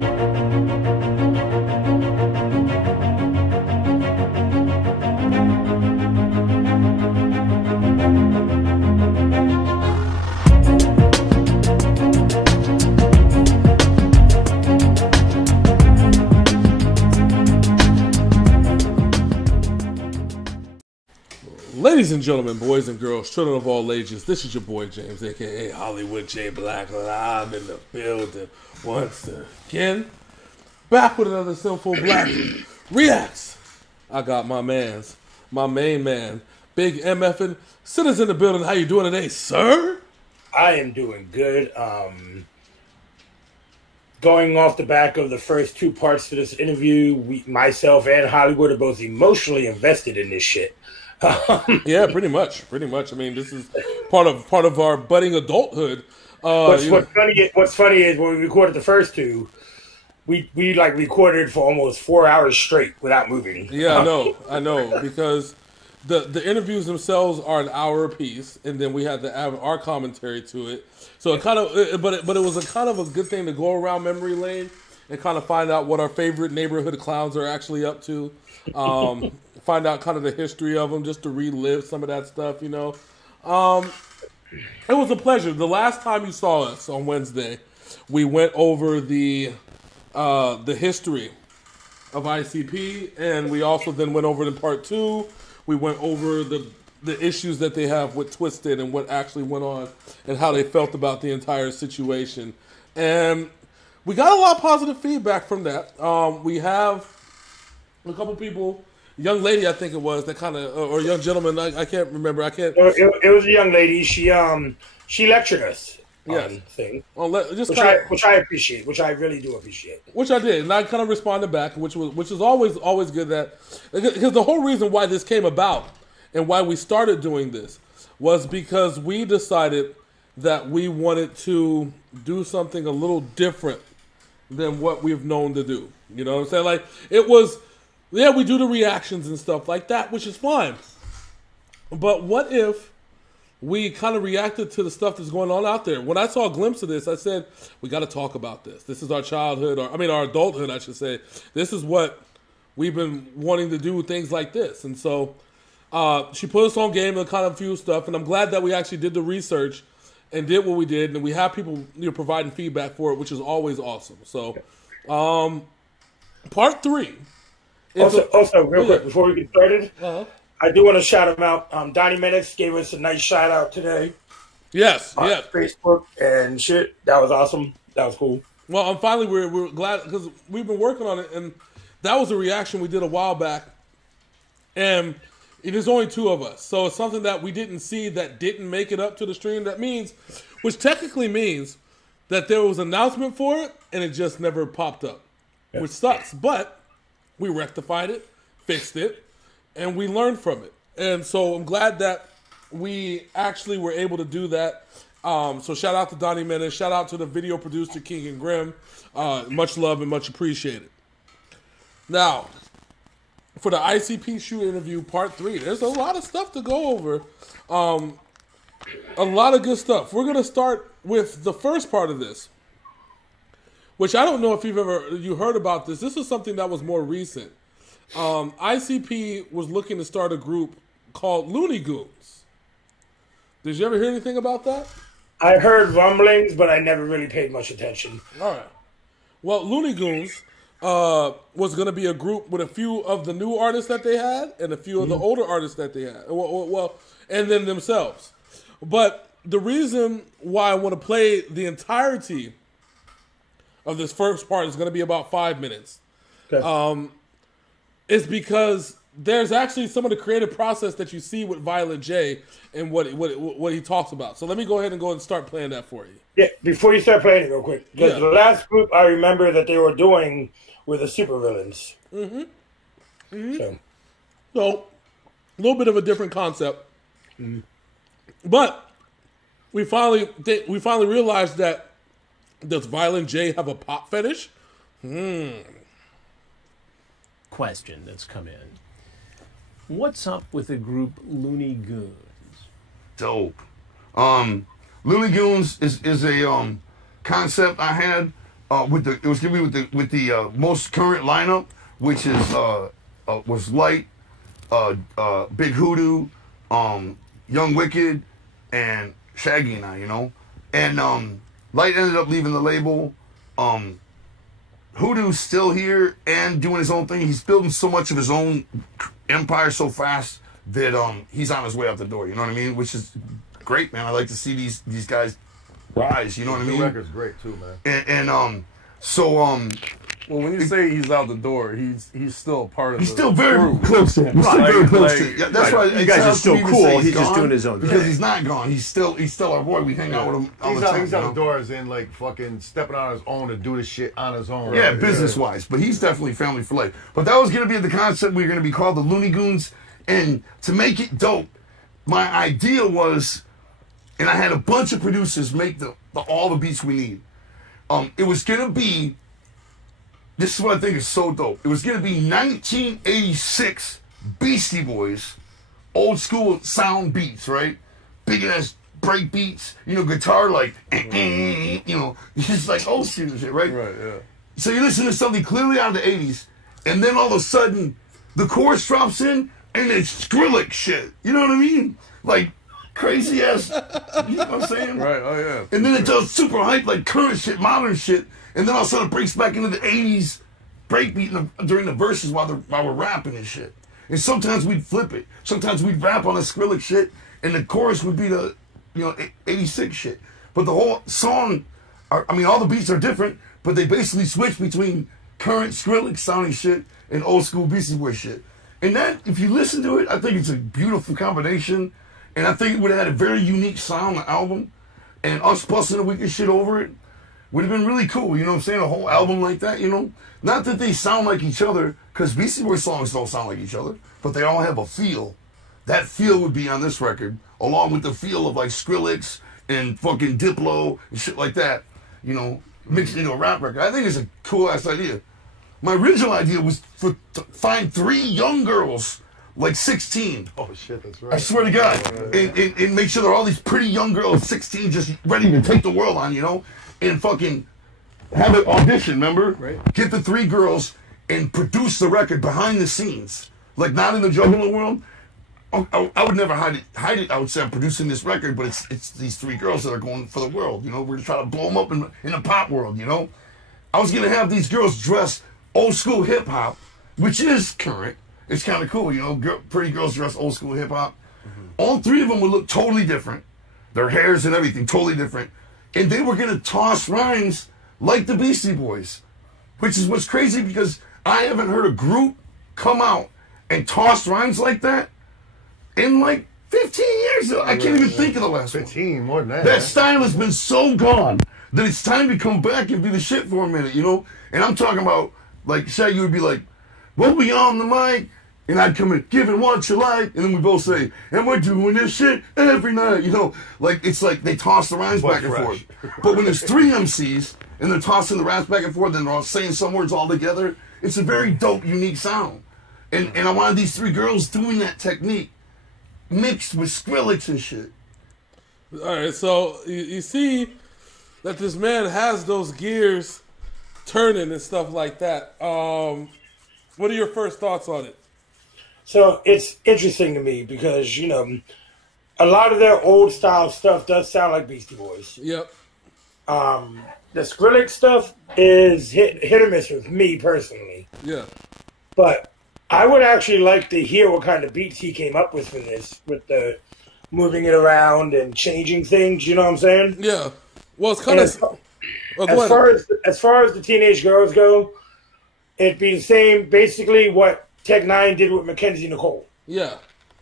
Ladies and gentlemen, boys and girls, children of all ages, this is your boy James, a.k.a. Hollywood J. Black, and I'm in the building once again. Back with another Synful Blaq Reacts. I got my main man, Big MF'ing. Sinners in the building. How you doing today, sir? I am doing good. Going off the back of the first two parts to this interview, myself and Hollywood are both emotionally invested in this shit. Yeah, pretty much. I mean, this is part of our budding adulthood. What's funny is when we recorded the first two, we like recorded for almost 4 hours straight without moving. Yeah, I know, because the interviews themselves are an hour apiece, and then we had to add our commentary to it. So it kind of, but it was a kind of a good thing to go around memory lane and kind of find out what our favorite neighborhood clowns are actually up to. Find out kind of the history of them, just to relive some of that stuff, you know. It was a pleasure. The last time you saw us on Wednesday, we went over the history of ICP, and we also then went over in part two. We went over the issues that they have with Twisted and what actually went on and how they felt about the entire situation. And we got a lot of positive feedback from that. We have a couple people, young lady I think it was, that kind of, or young gentleman, I can't remember. It was a young lady. She lectured us on things, which I appreciate, which I really do appreciate. Which I did, and I kind of responded back, which is always good, that because the whole reason why this came about and why we started doing this was because we decided that we wanted to do something a little different than what we've known to do. You know what I'm saying? Like, it was, yeah, we do the reactions and stuff like that, which is fine. But what if we kind of reacted to the stuff that's going on out there? When I saw a glimpse of this, I said, we got to talk about this. This is our childhood, our adulthood, I should say. This is what we've been wanting to do, things like this. And so she put us on game and kind of few stuff, and I'm glad that we actually did the research and did what we did, and we have people, you know, providing feedback for it, which is always awesome. So, part three. Also, real quick, before we get started, I do want to shout him out. Donnie Menace gave us a nice shout out today. Yes, on Facebook and shit. That was awesome. That was cool. Well, finally we're glad, because we've been working on it, and that was a reaction we did a while back, and it is only two of us, so it's something that we didn't see that didn't make it up to the stream. That means, which technically means that there was an announcement for it, and it just never popped up, which sucks. But we rectified it, fixed it, and we learned from it. And so I'm glad that we actually were able to do that. So shout out to Donnie Menace, shout out to the video producer King and Grim. Much love and much appreciated. Now, for the ICP shoot interview part 3, there's a lot of stuff to go over. A lot of good stuff. We're gonna start with the first part of this, which I don't know if you heard about this. This is something that was more recent. ICP was looking to start a group called Looney Goons. Did you ever hear anything about that? I heard rumblings, but I never really paid much attention. All right. Well, Looney Goons was going to be a group with a few of the new artists that they had and a few of the older artists that they had. Well, and then themselves. But the reason why I want to play the entirety of this first part is going to be about 5 minutes. Okay. Is because there's actually some of the creative process that you see with Violent J and what he talks about. So let me go ahead and start playing that for you. Yeah, before you start playing it real quick. Because the last group I remember that they were doing were the supervillains. So a little bit of a different concept. But we finally realized that, does Violent J have a pop fetish? Question that's come in. What's up with the group Looney Goons? Dope. Looney Goons is a concept I had it was gonna be with the most current lineup, which is was Light, Big Hoodoo, Young Wicked, and Shaggy and I, you know. And Light ended up leaving the label. Hoodoo's still here and doing his own thing. He's building so much of his own empire so fast that he's on his way out the door. You know what I mean? Which is great, man. I like to see these guys rise. You know what I mean? The record's great too, man. Well, when you say he's out the door, he's still a part of he's the still very crew. close to him. He's still very close to him. Yeah, that's why You guys are still cool. He's just doing his own because thing. he's not gone. He's still our boy. We hang out with him all the time. He's out the doors and like fucking stepping on his own to do this shit on his own. Yeah, business wise, but he's definitely family for life. But that was gonna be the concept. We were gonna be called the Looney Goons, and to make it dope, my idea was, and I had a bunch of producers make all the beats we need. It was gonna be. This is what I think is so dope. It was going to be 1986 Beastie Boys, old school sound beats, right? Big ass break beats, you know, guitar like, you know, just like old school shit, right? Right, yeah. So you listen to something clearly out of the 80s, and then all of a sudden, the chorus drops in, and it's Skrillex shit. You know what I mean? Like, crazy ass, you know what I'm saying? Right, oh yeah. And then it does super hype, like current shit, modern shit. And then all of a sudden it breaks back into the 80s breakbeat during the verses while we're rapping and shit. And sometimes we'd flip it. Sometimes we'd rap on the Skrillex shit, and the chorus would be the, 86 shit. But the whole song, all the beats are different, but they basically switch between current Skrillex sounding shit and old school Beastie Boy shit. And that, if you listen to it, I think it's a beautiful combination. And I think it would have had a very unique sound on the album. And us busting the wicked shit over it would have been really cool, you know what I'm saying? A whole album like that, you know? Not that they sound like each other, because Beastie Boys songs don't sound like each other, but they all have a feel. That feel would be on this record, along with the feel of like Skrillex and fucking Diplo and shit like that, you know, mixed into a rap record. I think it's a cool ass idea. My original idea was to find 3 young girls, like 16. Oh shit, that's right. I swear to God. And make sure they're all these pretty young girls, 16, just ready to take the world on, you know? And fucking have an audition, remember? Right. Get the 3 girls and produce the record behind the scenes. Like, not in the juggler world. I would never hide it. I would say I'm producing this record, but it's these 3 girls that are going for the world, you know? We're trying to blow them up in the pop world, you know? I was going to have these girls dress old school hip hop, which is current. It's kind of cool, you know? Pretty girls dress old school hip hop. Mm-hmm. All 3 of them would look totally different. Their hairs and everything, totally different. And they were going to toss rhymes like the Beastie Boys, which is what's crazy because I haven't heard a group come out and toss rhymes like that in like 15 years. I can't even think of the last 15, more than that. That style has been so gone that it's time to come back and be the shit for a minute, you know? And I'm talking about, like, Shaggy would be like, we'll be on the mic. And I'd come in, giving what you like, and then we both say, and we're doing this shit every night, you know? Like, it's like they toss the rhymes back and forth. But when there's 3 MCs, and they're tossing the raps back and forth, and they're all saying some words all together, it's a very dope, unique sound. And I wanted these 3 girls doing that technique, mixed with Skrillex and shit. All right, so you see that this man has those gears turning and stuff like that. What are your first thoughts on it? So it's interesting to me because, you know, a lot of their old style stuff does sound like Beastie Boys. Yep. The Skrillex stuff is hit or miss with me personally. Yeah. But I would actually like to hear what kind of beats he came up with for this, with the moving it around and changing things, you know what I'm saying? Yeah. Well, it's kind of... As far as the teenage girls go, it'd be the same, basically what Tech 9 did with Mackenzie Nicole. Yeah.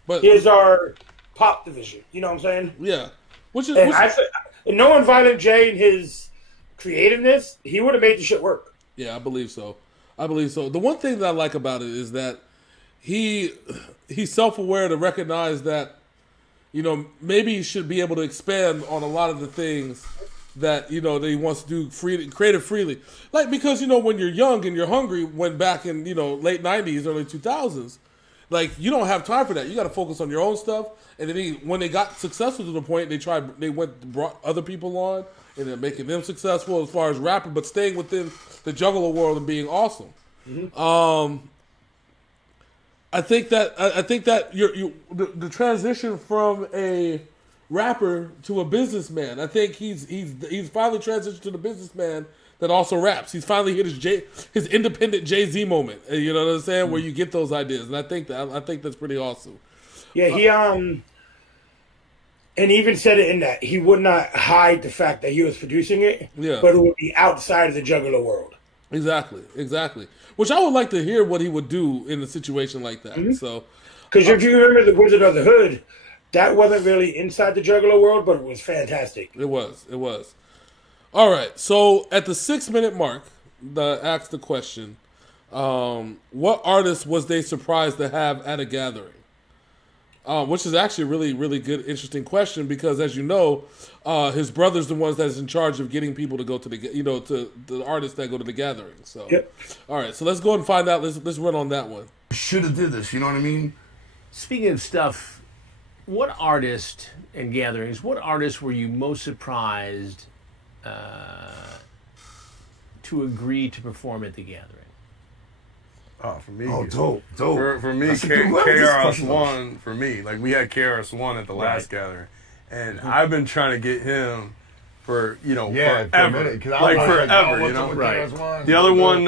But here's our pop division. You know what I'm saying? Yeah. And knowing Violent J and his creativeness, he would have made the shit work. Yeah, I believe so. The one thing that I like about it is that he's self-aware to recognize that, you know, maybe he should be able to expand on a lot of the things that, you know, that he wants to do creative freely. Like, because, you know, when you're young and you're hungry, when back in, you know, late 90s, early 2000s, like, you don't have time for that. You got to focus on your own stuff. And then when they got successful to the point, they brought other people on ended up making them successful as far as rapping, but staying within the Juggalo world and being awesome. I think that the transition from a rapper to a businessman. I think he's finally transitioned to the businessman that also raps. He's finally hit his independent Jay-Z moment. You know what I'm saying? Where you get those ideas, and I think that's pretty awesome. Yeah, he and he even said it in that he would not hide the fact that he was producing it, but it would be outside of the Juggalo world. Exactly. Which I would like to hear what he would do in a situation like that. So, because if you remember the Wizard of the Hood, that wasn't really inside the Juggalo world, but it was fantastic. It was. All right. So at the 6-minute mark, asked the question: what artist was they surprised to have at a gathering? Which is actually a really, really good, interesting question because, as you know, his brother's the ones that's in charge of getting people to go to to the artists that go to the gathering. So, all right, so let's go and find out. Let's run on that one. Should have did this. You know what I mean? Speaking of stuff, what artist and gatherings? What artists were you most surprised to agree to perform at the gathering? Oh, for me. Oh, dope. For me, KRS-One, for me. Like, we had KRS-One at the last gathering. And I've been trying to get him for, forever. Forever, you know? Right. The other one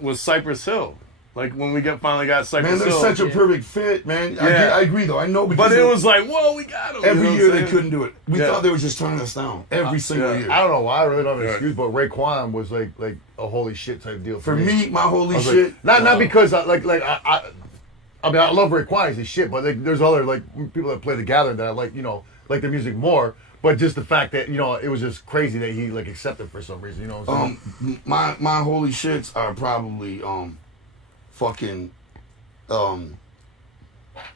was Cypress Hill. Like, when we finally got Cypress Hill. Man, they're such a perfect fit, man. Yeah. I agree, though. I know because... But it was like, whoa, we got him. Every year they couldn't do it. We thought they were just turning us down. Every single year. I don't know why. I really don't have an excuse, but Raekwon was like a holy shit type deal for me. My holy shit. Like, not because I mean, I love Raekwon, he's his shit, but there's other people that play the gathering that I like the music more. But just the fact that it was just crazy that he accepted for some reason. You know what I'm saying? My holy shits are probably fucking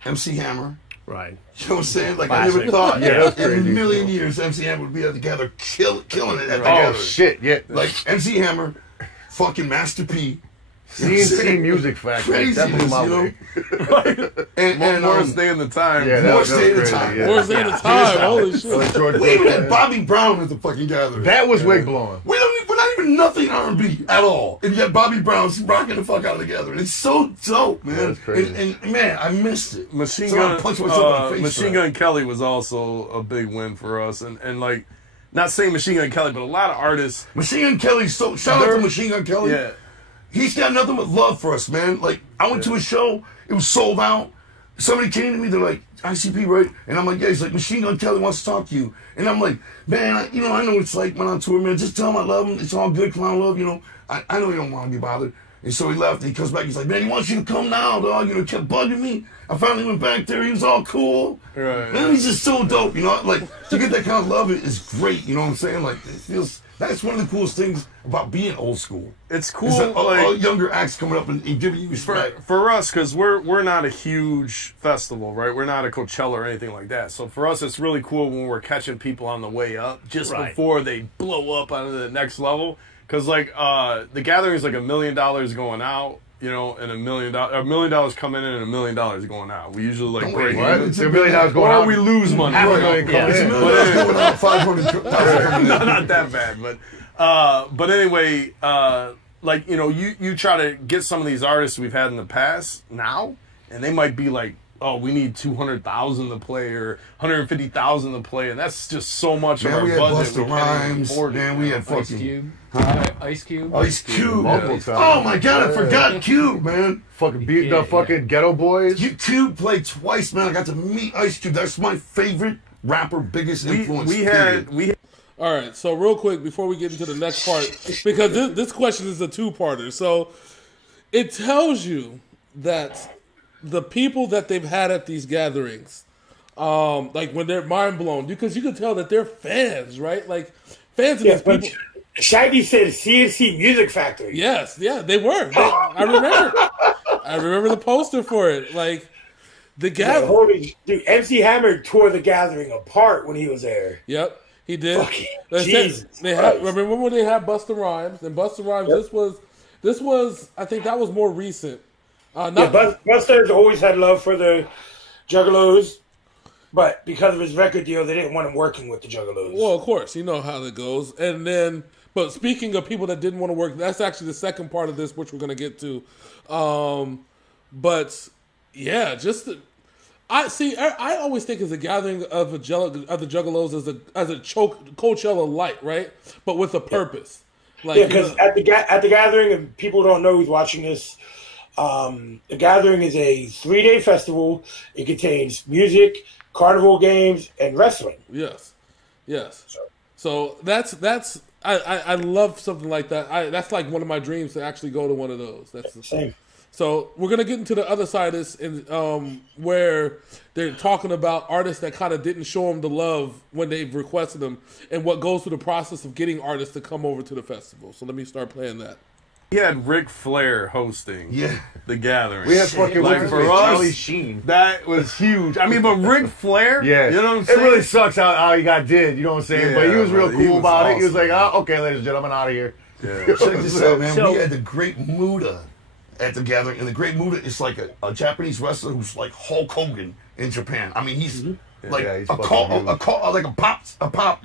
MC Hammer. Right. You know what I'm saying? Like, Classic. I never thought that's in a crazy. million years MC Hammer would be together killing it at the Oh gathering. shit, yeah. Like MC Hammer, fucking Master P. CNC Music Factory. That blew my way. And Morris Day in the Time. Yeah, Morris that Day was in the crazy, Time. yeah. Morris Day in the time. Holy shit. George We even had Bush, Bobby Brown at the fucking gathering. that was wig blowing. We're not even nothing R&B at all. And yet Bobby Brown's rocking the fuck out of the gathering. It's so dope, man. Yeah, that's crazy. And man, I missed it. Machine So I punched myself in the face. Machine Gun Kelly was also a big win for us. And like, not saying Machine Gun Kelly, but a lot of artists. Machine Gun Kelly, shout out to Machine Gun Kelly. Yeah. He's got nothing but love for us, man. Like, I went to a show, it was sold out. Somebody came to me, they're like, ICP, right? And I'm like, yeah. He's like, Machine Gun Kelly wants to talk to you. And I'm like, man, I know what it's like when I'm on tour, man. Just tell him I love him. It's all good, clown love, I know he don't want to be bothered. And so he left, and he comes back, he's like, man, he wants you to come now, dog. Kept bugging me. I finally went back there, he was all cool. Right. Man, he's just so dope, like, to get that kind of love is great, you know what I'm saying? Like, it feels... That's one of the coolest things about being old school. It's cool. Is that all younger acts coming up and giving you respect. For us, because we're not a huge festival, right? We're not a Coachella or anything like that. So for us, it's really cool when we're catching people on the way up just before they blow up onto the next level. Because the gathering is like $1 million going out. And $1 million coming in and $1 million going out. We usually break What? even. It's $1 million going out. Or we lose money. Half a million coming in. Going out 500,000 coming in. Not that bad, but anyway, you try to get some of these artists we've had in the past now, and they might be like, oh, we need 200,000 to play or 150,000 to play, and that's just so much of our we had budget. Busta Rhymes. Man, we had Ice fucking Cube. Ice Cube. Ice Cube. Multiple times. Oh my God, I forgot Cube, man. Fucking beat the fucking Ghetto Boys. Cube played twice, man. I got to meet Ice Cube. That's my favorite rapper, biggest influence. We had All right, so real quick before we get into the next part, because this question is a two-parter. So it tells you that the people that they've had at these gatherings, like when they're mind blown, because you can tell that they're fans, right? Like fans of these people. Shaggy said CNC Music Factory. Yes, yeah, they were. I remember the poster for it. Like the gathering. Dude, MC Hammer tore the gathering apart when he was there. Yep, he did. Fucking Jesus remember when they had Busta Rhymes and Busta Rhymes? Yep. This was I think that was more recent. Busta's always had love for the Juggalos. but because of his record deal, they didn't want him working with the Juggalos. Well, of course, you know how that goes. And then, but speaking of people that didn't want to work, that's actually the second part of this, which we're going to get to. But yeah, I always think of the gathering of the Juggalos as a Coachella light, right? But with a purpose. Like, yeah, because at the gathering, and people don't know who's watching this, the gathering is a 3-day festival. It contains music, carnival games, and wrestling. Yes. So that's I love something like that. That's like one of my dreams to actually go to one of those. That's the Same. So we're gonna get into the other side of this, where they're talking about artists that kind of didn't show them the love when they've requested them, and what goes through the process of getting artists to come over to the festival. So let me start playing that. He had Ric Flair hosting the gathering. We had fucking for us, Charlie Sheen. That was huge. I mean, but Ric Flair, you know what I'm saying? It really sucks how he got did, you know what I'm saying? Yeah, but he was real he cool was about it. He was awesome. like, okay, ladies and gentlemen, I'm out of here. Yeah. Check this out, man. So- We had the Great Muta at the gathering, and the Great Muta is like a Japanese wrestler who's like Hulk Hogan in Japan. I mean, he's like Yeah, he's a pop. What do they call it? A pop.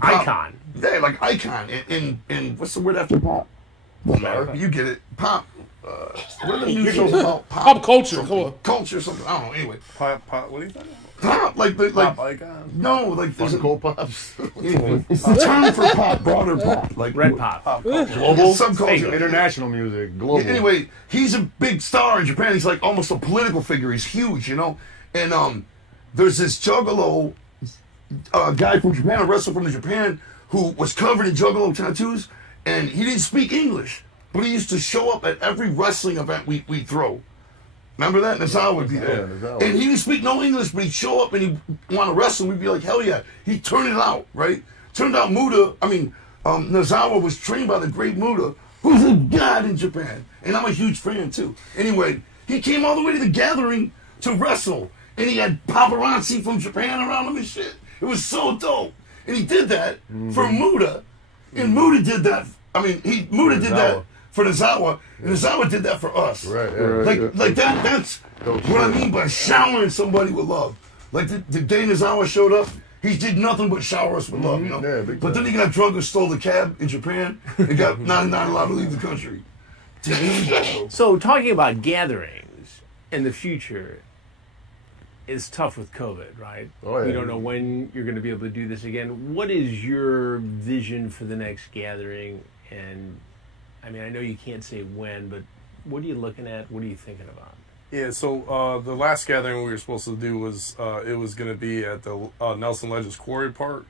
Icon. Yeah, like icon. In what's the word after pop? You get it. Pop. What are the new shows about? Pop culture. Something. Come on. Culture, something. I don't know. Anyway, Pop, what are you talking about? pop like Pop icon? no, like there's a Cold Pops. it's the term for pop, broader pop, like Red Pop. Global. subculture. International music. Global. Yeah, anyway, he's a big star in Japan. He's like almost a political figure. He's huge, you know. And there's this Juggalo guy from Japan, a wrestler from Japan, who was covered in Juggalo tattoos, and he didn't speak English, but he used to show up at every wrestling event we throw. Remember that? Nazawa would be there. Nazawa. And he didn't speak no English, but he'd show up and he'd want to wrestle. We'd be like, hell yeah. He'd turn it out, right? Turned out Nazawa was trained by the great Muta, who's a god in Japan. And I'm a huge fan, too. Anyway, he came all the way to the gathering to wrestle. And he had paparazzi from Japan around him and shit. It was so dope. And he did that for Muta. And Muta did that. Muta did that for Nazawa, and Nazawa did that for us. Right. That's what I mean by showering somebody with love. Like the day Nazawa showed up, he did nothing but shower us with love, you know. Yeah, big but time. then he got drunk and stole the cab in Japan and got not allowed to leave the country. So talking about gatherings in the future is tough with COVID, right? Oh, yeah. We don't know when you're going to be able to do this again. What is your vision for the next gathering? And I mean, I know you can't say when, but what are you looking at? What are you thinking about? Yeah, so the last gathering we were supposed to do was it was going to be at the Nelson Ledges Quarry Park,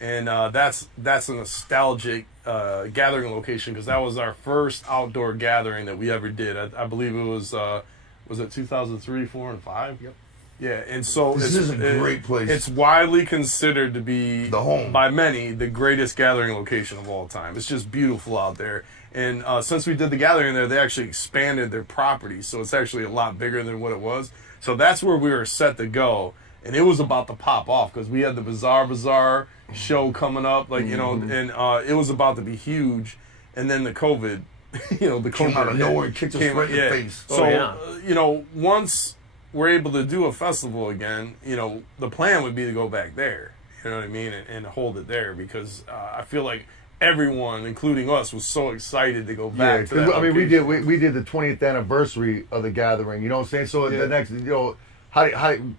and that's a nostalgic gathering location because that was our first outdoor gathering that we ever did. I believe it was it 2003, 4, and 5? Yep. Yeah, and so This is a great place. It's widely considered to be The home. by many the greatest gathering location of all time. It's just beautiful out there. And since we did the gathering there, they actually expanded their property, so it's actually a lot bigger than what it was. So that's where we were set to go, and it was about to pop off because we had the Bazaar show coming up, and it was about to be huge. And then the COVID, the Came COVID out of hit. nowhere and kicked us right in the face. So once we're able to do a festival again, the plan would be to go back there. You know what I mean, and hold it there because I feel like everyone, including us, was so excited to go back to that location. we did the 20th anniversary of the gathering. You know what I'm saying? So the next,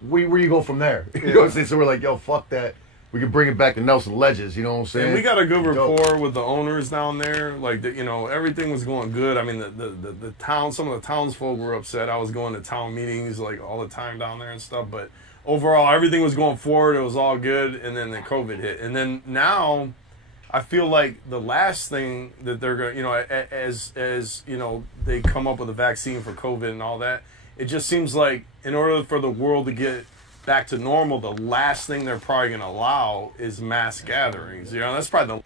where you go from there? You know what I'm saying? So we're like, yo, fuck that. We can bring it back to Nelson Ledges. You know what I'm saying? And we got a good rapport with the owners down there. Like, everything was going good. I mean, the town, some of the townsfolk were upset. I was going to town meetings like all the time down there and stuff. But overall, everything was going forward. It was all good. And then the COVID hit. And then now, I feel like the last thing that they're going to, as they come up with a vaccine for COVID and all that, it just seems like in order for the world to get back to normal, the last thing they're probably going to allow is mass gatherings. That's probably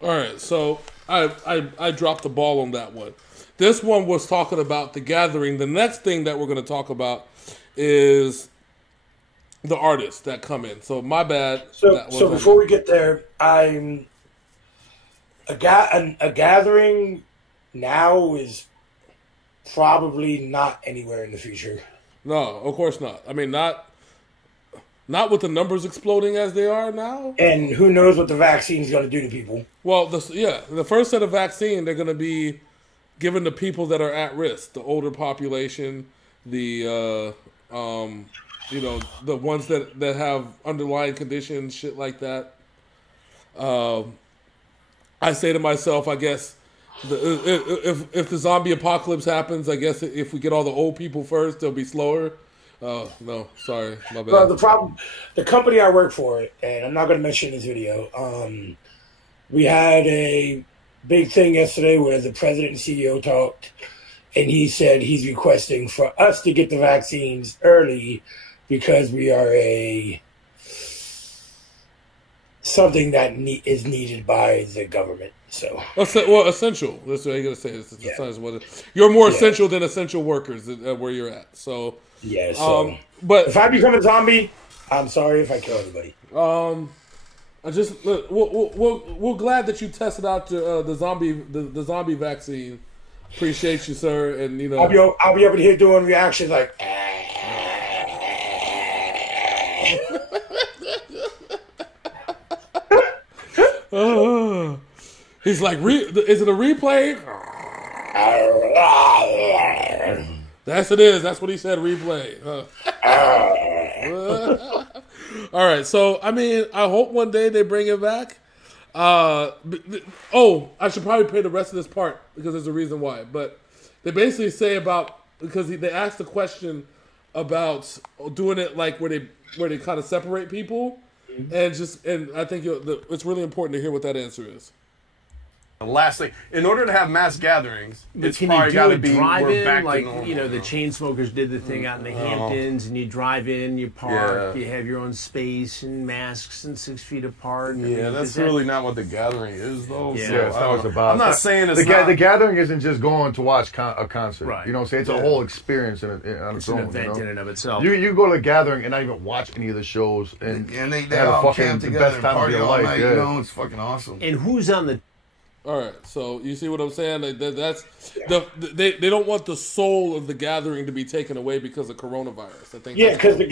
the... All right, so I dropped the ball on that one. This one was talking about the gathering. The next thing that we're going to talk about is the artists that come in. So my bad. So before we get there, a gathering now is probably not anywhere in the future. No, of course not. I mean, not Not with the numbers exploding as they are now. And who knows what the vaccine's going to do to people? Well, the first set of vaccine they're going to be given to people that are at risk, the older population, the the ones that have underlying conditions, shit like that. I say to myself, I guess if the zombie apocalypse happens, I guess if we get all the old people first, they'll be slower. No, sorry, my bad. Well, the problem, the company I work for, and I'm not going to mention this video. We had a big thing yesterday where the president and CEO talked, and he said he's requesting for us to get the vaccines early because we are something that is needed by the government. So, well, essential. That's what I'm gonna say. You're more essential than essential workers where you're at. So, yeah. So, but if I become a zombie, I'm sorry if I kill everybody. I just we're glad that you tested out the zombie vaccine. Appreciate you, sir. And I'll be able to hear doing reactions like. He's like, is it a replay? Yes, it is. That's what he said, replay. All right, so, I mean, I hope one day they bring it back. I should probably play the rest of this part because there's a reason why. But they basically say because they asked the question about doing it like where they kind of separate people. And I think it's really important to hear what that answer is. The last thing, in order to have mass gatherings, it's can probably you got do to a be drive-in? back Like, to normal. the chain smokers did the thing out in the Hamptons, and you drive in, you park, you have your own space and masks and 6 feet apart. Yeah, that's really not what the gathering is, though. Yeah, so that's not what it's about. I'm not saying it's the gathering isn't just going to watch a concert. Right. You know what I'm saying? It's a whole experience on its own. An event in and of itself. You go to a gathering and not even watch any of the shows and they have a all fucking camp the together best and time of party your all life. night. Yeah. You know, it's fucking awesome. And who's on the... All right, so you see what I'm saying? They don't want the soul of the gathering to be taken away because of coronavirus. I think. Yeah, because the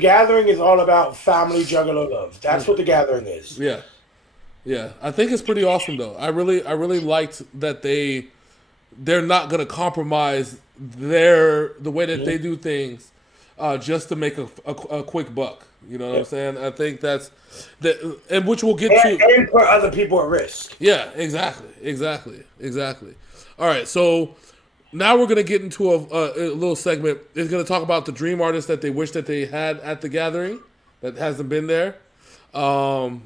gathering is all about family juggalo love. That's what the gathering is. Yeah. I think it's pretty awesome though. I really liked that they're not going to compromise the way that they do things just to make a quick buck. You know what I'm saying? I think that's and which we'll get to. And put other people at risk. Yeah, exactly. All right, so now we're going to get into a little segment. It's going to talk about the dream artist that they wish that they had at the gathering that hasn't been there. Let's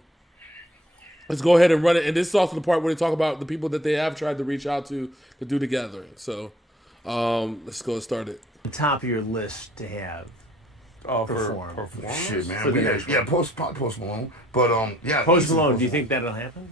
go ahead and run it. And this is also the part where they talk about the people that they have tried to reach out to do the gathering. So let's go and start it. the top of your list to have? Perform. Shit, man. For the next one. Post Malone. But, yeah. Post Malone, do you think that'll happen?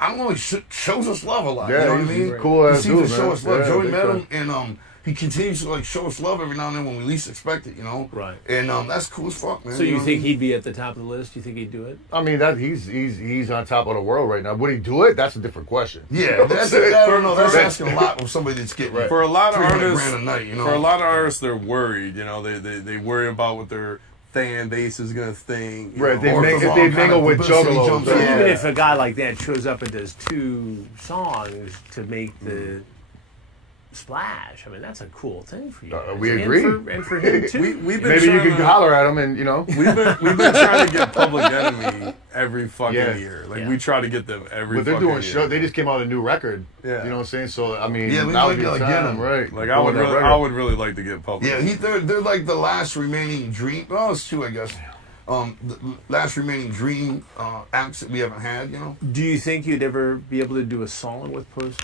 I don't know, he shows us love a lot. Yeah, you know what I he's mean? cool He ass seems dude, to show man. us love. Yeah, Joey big met time. him, and he continues to show us love every now and then when we least expect it, you know? Right. And that's cool as fuck, man. So you know think what I mean? he'd be at the top of the list? You think he'd do it? I mean, that he's on top of the world right now. Would he do it? That's a different question. Yeah, that's I don't know. That's asking a lot of somebody that's getting Right. For a lot of 300 artists, grand a night, you know? for a lot of artists, they're worried. You know, they worry about what their fan base is gonna think. you Right, know. they Or make- if if they mingle with juggalos, jumps yeah. in. Even if a guy like that shows up and does 2 songs to make the splash, I mean, that's a cool thing for you. We guys. agree. And for him, too. We've been Maybe you trying could to- holler at him and, you know. We've been trying to get Public Enemy every fucking Yeah. year. Like Yeah. we try to get them every. But they're fucking doing year. show. They just came out with a new record. Yeah. You know what I'm saying? So, I mean, Yeah, we that might would be be able the to get time, 'em. right? Like Going that record. I would really like to get Public. Yeah, they're like the last remaining dream. Well, it's 2, I guess. The last remaining dream acts that we haven't had, you know? Do you think you'd ever be able to do a song with Post?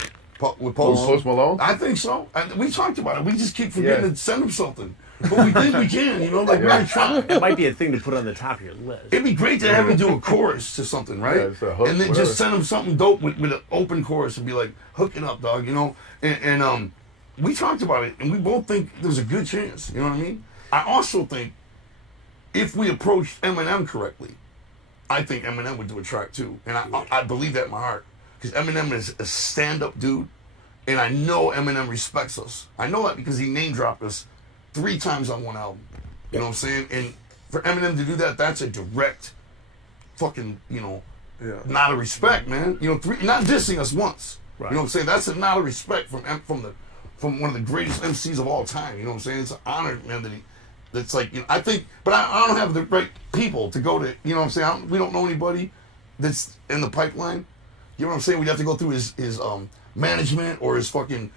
With Post. Post Malone? I think so. We talked about it. We just keep forgetting Yeah. to send him something. But we think we can, you know? Like, we're trying. It might be a thing to put on the top of your list. It'd be great to have him do a chorus to something, right? Yeah, it's a hook, and then whatever. just send him something dope with an open chorus and be like, hook it up, dog, you know? And we talked about it, and we both think there's a good chance, you know what I mean? I also think if we approached Eminem correctly, I think Eminem would do a track too. And I believe that in my heart. Because Eminem is a stand-up dude, and I know Eminem respects us. I know that because he name-dropped us 3 times on one album. You know what I'm saying? And for Eminem to do that, that's a direct fucking, nod of respect, man. Not dissing us once. Right. You know what I'm saying? That's a nod of respect from one of the greatest MCs of all time. You know what I'm saying? It's an honor, man, that's like, I think, but I don't have the right people to go to, you know what I'm saying? We don't know anybody that's in the pipeline. You know what I'm saying? We'd have to go through his management or his fucking,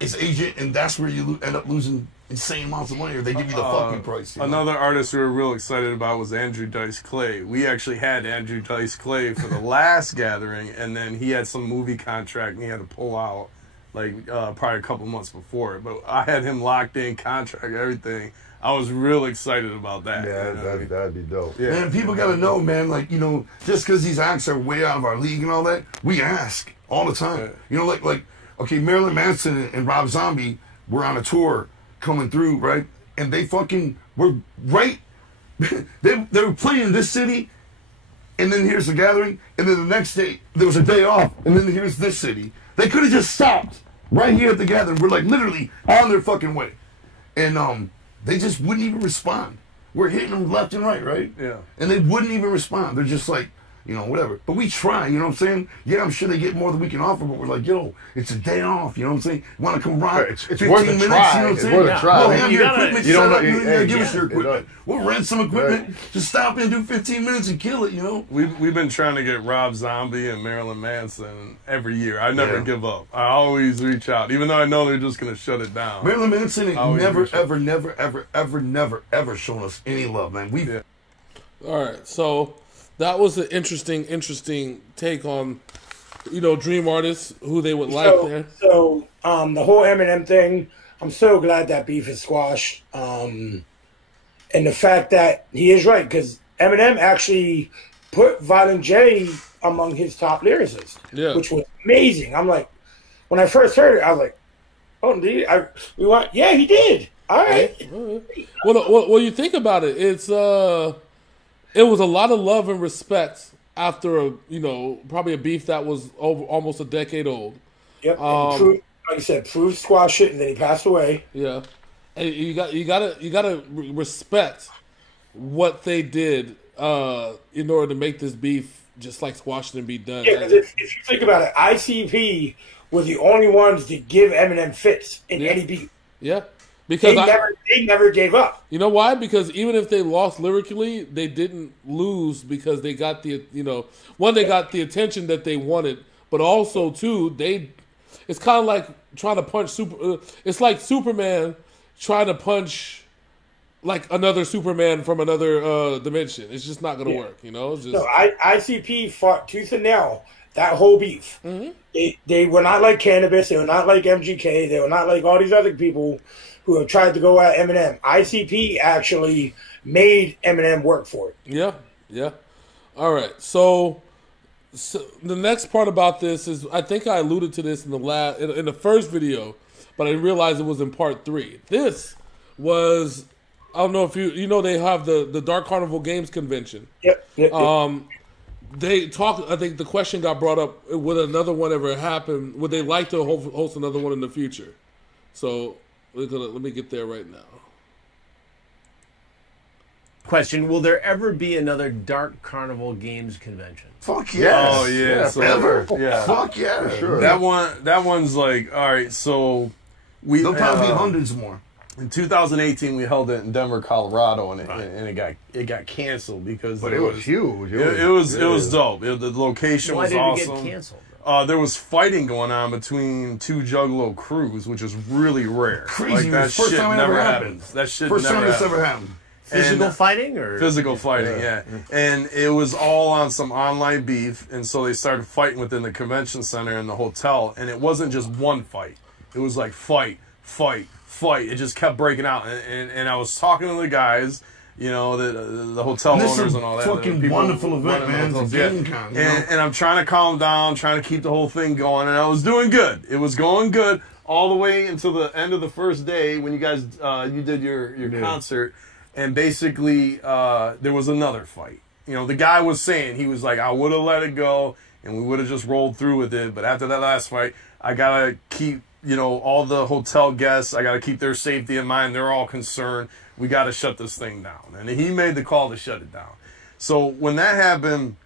his agent, and that's where you end up losing insane amounts of money, or they give you the fucking price. Another artist we were real excited about was Andrew Dice Clay. We actually had Andrew Dice Clay for the last gathering, and then he had some movie contract and he had to pull out probably a couple months before it. But I had him locked in, contract, everything. I was real excited about that. Yeah, that'd be dope. Yeah. Man, people gotta know, man, just because these acts are way out of our league and all that, we ask all the time. Yeah. Okay, Marilyn Manson and Rob Zombie were on a tour coming through, right? And they fucking were right. they were playing in this city, and then here's the gathering, and then the next day there was a day off, and then here's this city. They could have just stopped right here at the gathering. We're literally on their fucking way, and they just wouldn't even respond. We're hitting them left and right? Yeah. And they wouldn't even respond. They're just like, whatever. But we try, you know what I'm saying? Yeah, I'm sure they get more than we can offer, but we're like, yo, it's a day off, you know what I'm saying? Want to come rock? It's worth a try. You know what I'm saying? Worth a try. We'll have your equipment set up. You don't give us your equipment. We'll rent some equipment. Right. Just stop and do 15 minutes and kill it, We've been trying to get Rob Zombie and Marilyn Manson every year. I never give up. I always reach out, even though I know they're just going to shut it down. Marilyn Manson ain't never, ever shown us any love, man. All right, so that was an interesting take on, dream artists, who they would like there. So, the whole Eminem thing, I'm so glad that beef is squashed. And the fact that he is right, because Eminem actually put Violent J among his top lyricists, which was amazing. I'm like, when I first heard it, I was like, oh, did he? Yeah, he did. All right. Well, you think about it, it was a lot of love and respect after probably a beef that was over almost a decade old. Yep. Like I said, Proof squashed it, and then he passed away. Yeah, and you gotta respect what they did in order to make this beef just like squash it and be done. Yeah, because if you think about it, ICP were the only ones to give Eminem fits in any beef. Yeah. Because they never gave up. You know why? Because even if they lost lyrically, they didn't lose because they got the they got the attention that they wanted, but also too it's kind of like trying to punch it's like Superman trying to punch like another Superman from another dimension. It's just not gonna work, It's just... No, ICP fought tooth and nail that whole beef. Mm-hmm. They were not like Cannabis. They were not like MGK. They were not like all these other people who have tried to go at Eminem. ICP actually made Eminem work for it. Yeah. All right. So the next part about this is, I think I alluded to this in the first video, but I didn't realize it was in part 3. This was, I don't know if they have the Dark Carnival Games Convention. Yep. They talk. I think the question got brought up: would another one ever happen? Would they like to host another one in the future? So let me get there right now. Question: will there ever be another Dark Carnival Games Convention? Fuck yes. Oh yeah. So, ever. Yeah. Fuck yeah. For sure. That one's like, all right. So there'll probably be hundreds more. In 2018, we held it in Denver, Colorado, and it got canceled because it was huge. It was dope. The location was awesome. Why did it get canceled? There was fighting going on between two Juggalo crews, which is really rare. Crazy. Like, that first shit time never happened. That shit first never time happened. this ever happened. Physical fighting or physical fighting, yeah. And it was all on some online beef, and so they started fighting within the convention center and the hotel, and it wasn't just one fight. It was like fight. It just kept breaking out, and I was talking to the guys, the hotel owners and all that. Fucking wonderful event, man. It's and I'm trying to calm down, trying to keep the whole thing going, and I was doing good. It was going good all the way until the end of the first day when you guys you did your concert, and basically there was another fight. The guy was saying, he was like, I would have let it go and we would have just rolled through with it, but after that last fight, I gotta keep all the hotel guests. I got to keep their safety in mind. They're all concerned. We got to shut this thing down. And he made the call to shut it down. So when that happened,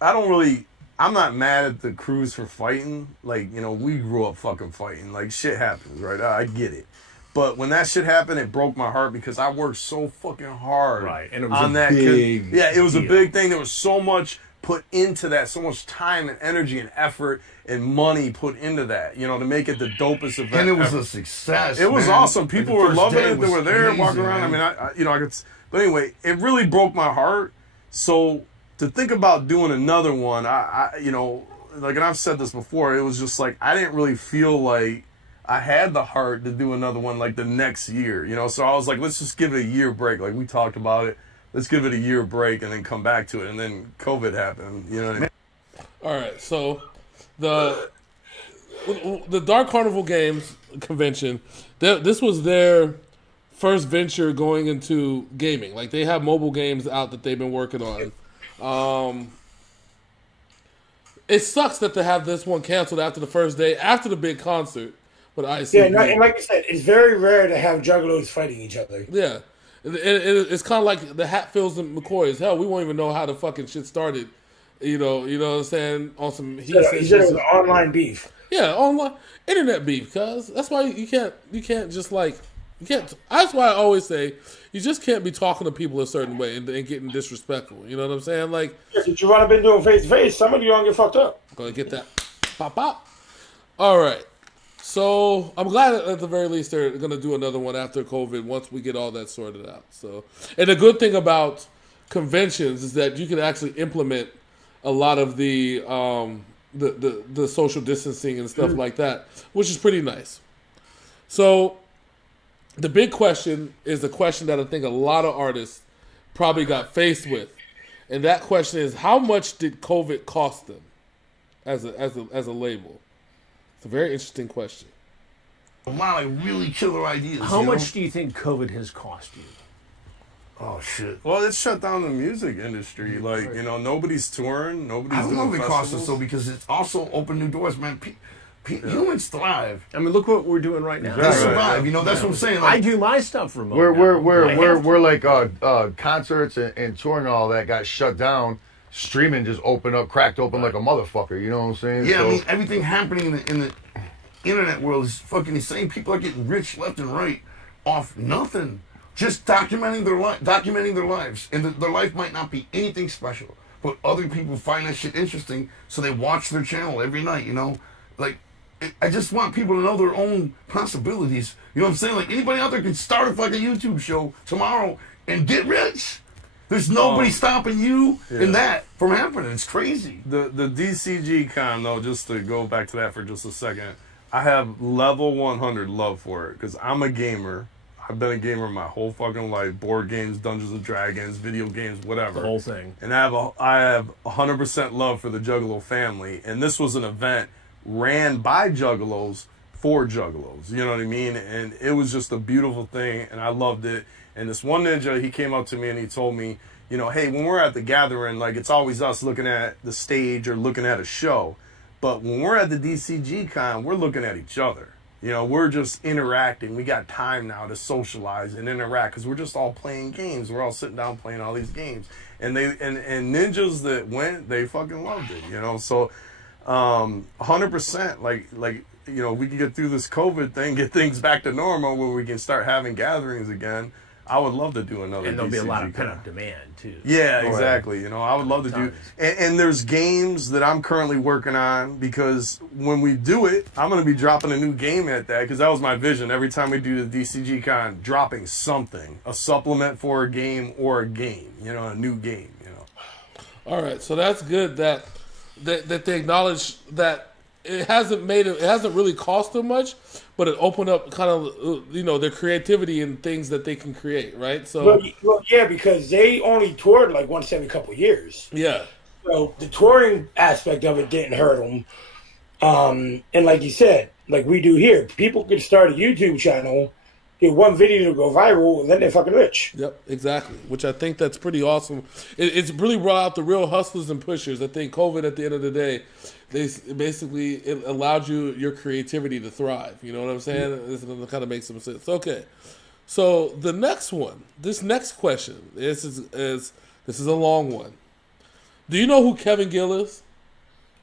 I'm not mad at the crews for fighting. Like, we grew up fucking fighting. Like, shit happens, right? I get it. But when that shit happened, it broke my heart because I worked so fucking hard and it was on that. Big it was deal. a big thing. There was so much put into that, so much time and energy and effort and money put into that, to make it the dopest event. And it was ever. a success. It was awesome. People were loving it. They were there, amazing, walking around. man. I mean, I could. But anyway, it really broke my heart. So to think about doing another one, and I've said this before, it was just like I didn't really feel like I had the heart to do another one like the next year, So I was like, let's just give it a year break. Like we talked about it. Let's give it a year break and then come back to it. And then COVID happened. You know what I mean? All right. So the Dark Carnival Games convention, this was their first venture going into gaming. Like they have mobile games out that they've been working on. It sucks that they have this one canceled after the first day, after the big concert. But and like you said, it's very rare to have juggalos fighting each other. Yeah. It's kind of like the Hatfields and McCoys. Hell, we won't even know how the fucking shit started. You know what I'm saying? On some he said it was an online beef. Yeah, online internet beef, cuz that's why you can't just like that's why I always say you just can't be talking to people a certain way and getting disrespectful. You know what I'm saying? Like if you have been doing face to face, some of you don't get fucked up. Gonna get that pop pop. All right. So I'm glad that at the very least they're going to do another one after COVID once we get all that sorted out. So, and the good thing about conventions is that you can actually implement a lot of the social distancing and stuff like that, which is pretty nice. So the big question is the question that I think a lot of artists probably got faced with, and that question is how much did COVID cost them as a label? It's a very interesting question. A lot of really killer ideas. How much do you think COVID has cost you? Oh shit! Well, it's shut down the music industry. Like nobody's touring, nobody's. I don't doing know if it costs us festivals. though because it's also opened new doors, man. Humans thrive. I mean, look what we're doing right now. They survive. That's what I'm saying. Like, I do my stuff remote. We're like concerts and touring and all that got shut down. Streaming just cracked open like a motherfucker. You know what I'm saying? Yeah, I mean everything happening in the internet world is fucking insane. People are getting rich left and right off nothing, just documenting their lives, and their life might not be anything special, but other people find that shit interesting, so they watch their channel every night. Like I just want people to know their own possibilities. You know what I'm saying? Like anybody out there can start a fucking YouTube show tomorrow and get rich. There's nobody stopping you and that from happening. It's crazy. The DCG con, though, just to go back to that for just a second, I have level 100 love for it because I'm a gamer. I've been a gamer my whole fucking life. Board games, Dungeons and Dragons, video games, whatever. The whole thing. And I have 100% love for the Juggalo family. And this was an event ran by Juggalos for Juggalos. You know what I mean? And it was just a beautiful thing, and I loved it. And this one ninja, he came up to me and he told me, hey, when we're at the gathering, like it's always us looking at the stage or looking at a show. But when we're at the DCG con, we're looking at each other. We're just interacting. We got time now to socialize and interact because we're just all playing games. We're all sitting down playing all these games. And ninjas that went, they fucking loved it, So 100%, like we can get through this COVID thing, get things back to normal where we can start having gatherings again. I would love to do another. And there'll be a lot of DCG pent-up demand, too. Yeah, exactly. I would love to do. And there's games that I'm currently working on because when we do it, I'm going to be dropping a new game at that because that was my vision. Every time we do the DCG con, dropping something, a supplement for a game or a game, a new game, All right, so that's good that they acknowledge that it hasn't really cost them much, but it opened up kind of their creativity and things that they can create, right? So well, yeah, because they only toured like once every couple of years. Yeah. So the touring aspect of it didn't hurt them. And like you said, like we do here, people could start a YouTube channel get one video to go viral, and then they're fucking rich. Yep, exactly. Which I think that's pretty awesome. It's really brought out the real hustlers and pushers. I think COVID, at the end of the day, it allowed your creativity to thrive. You know what I'm saying? This kind of makes some sense. Okay, so the next one, this next question, this is a long one. Do you know who Kevin Gill is?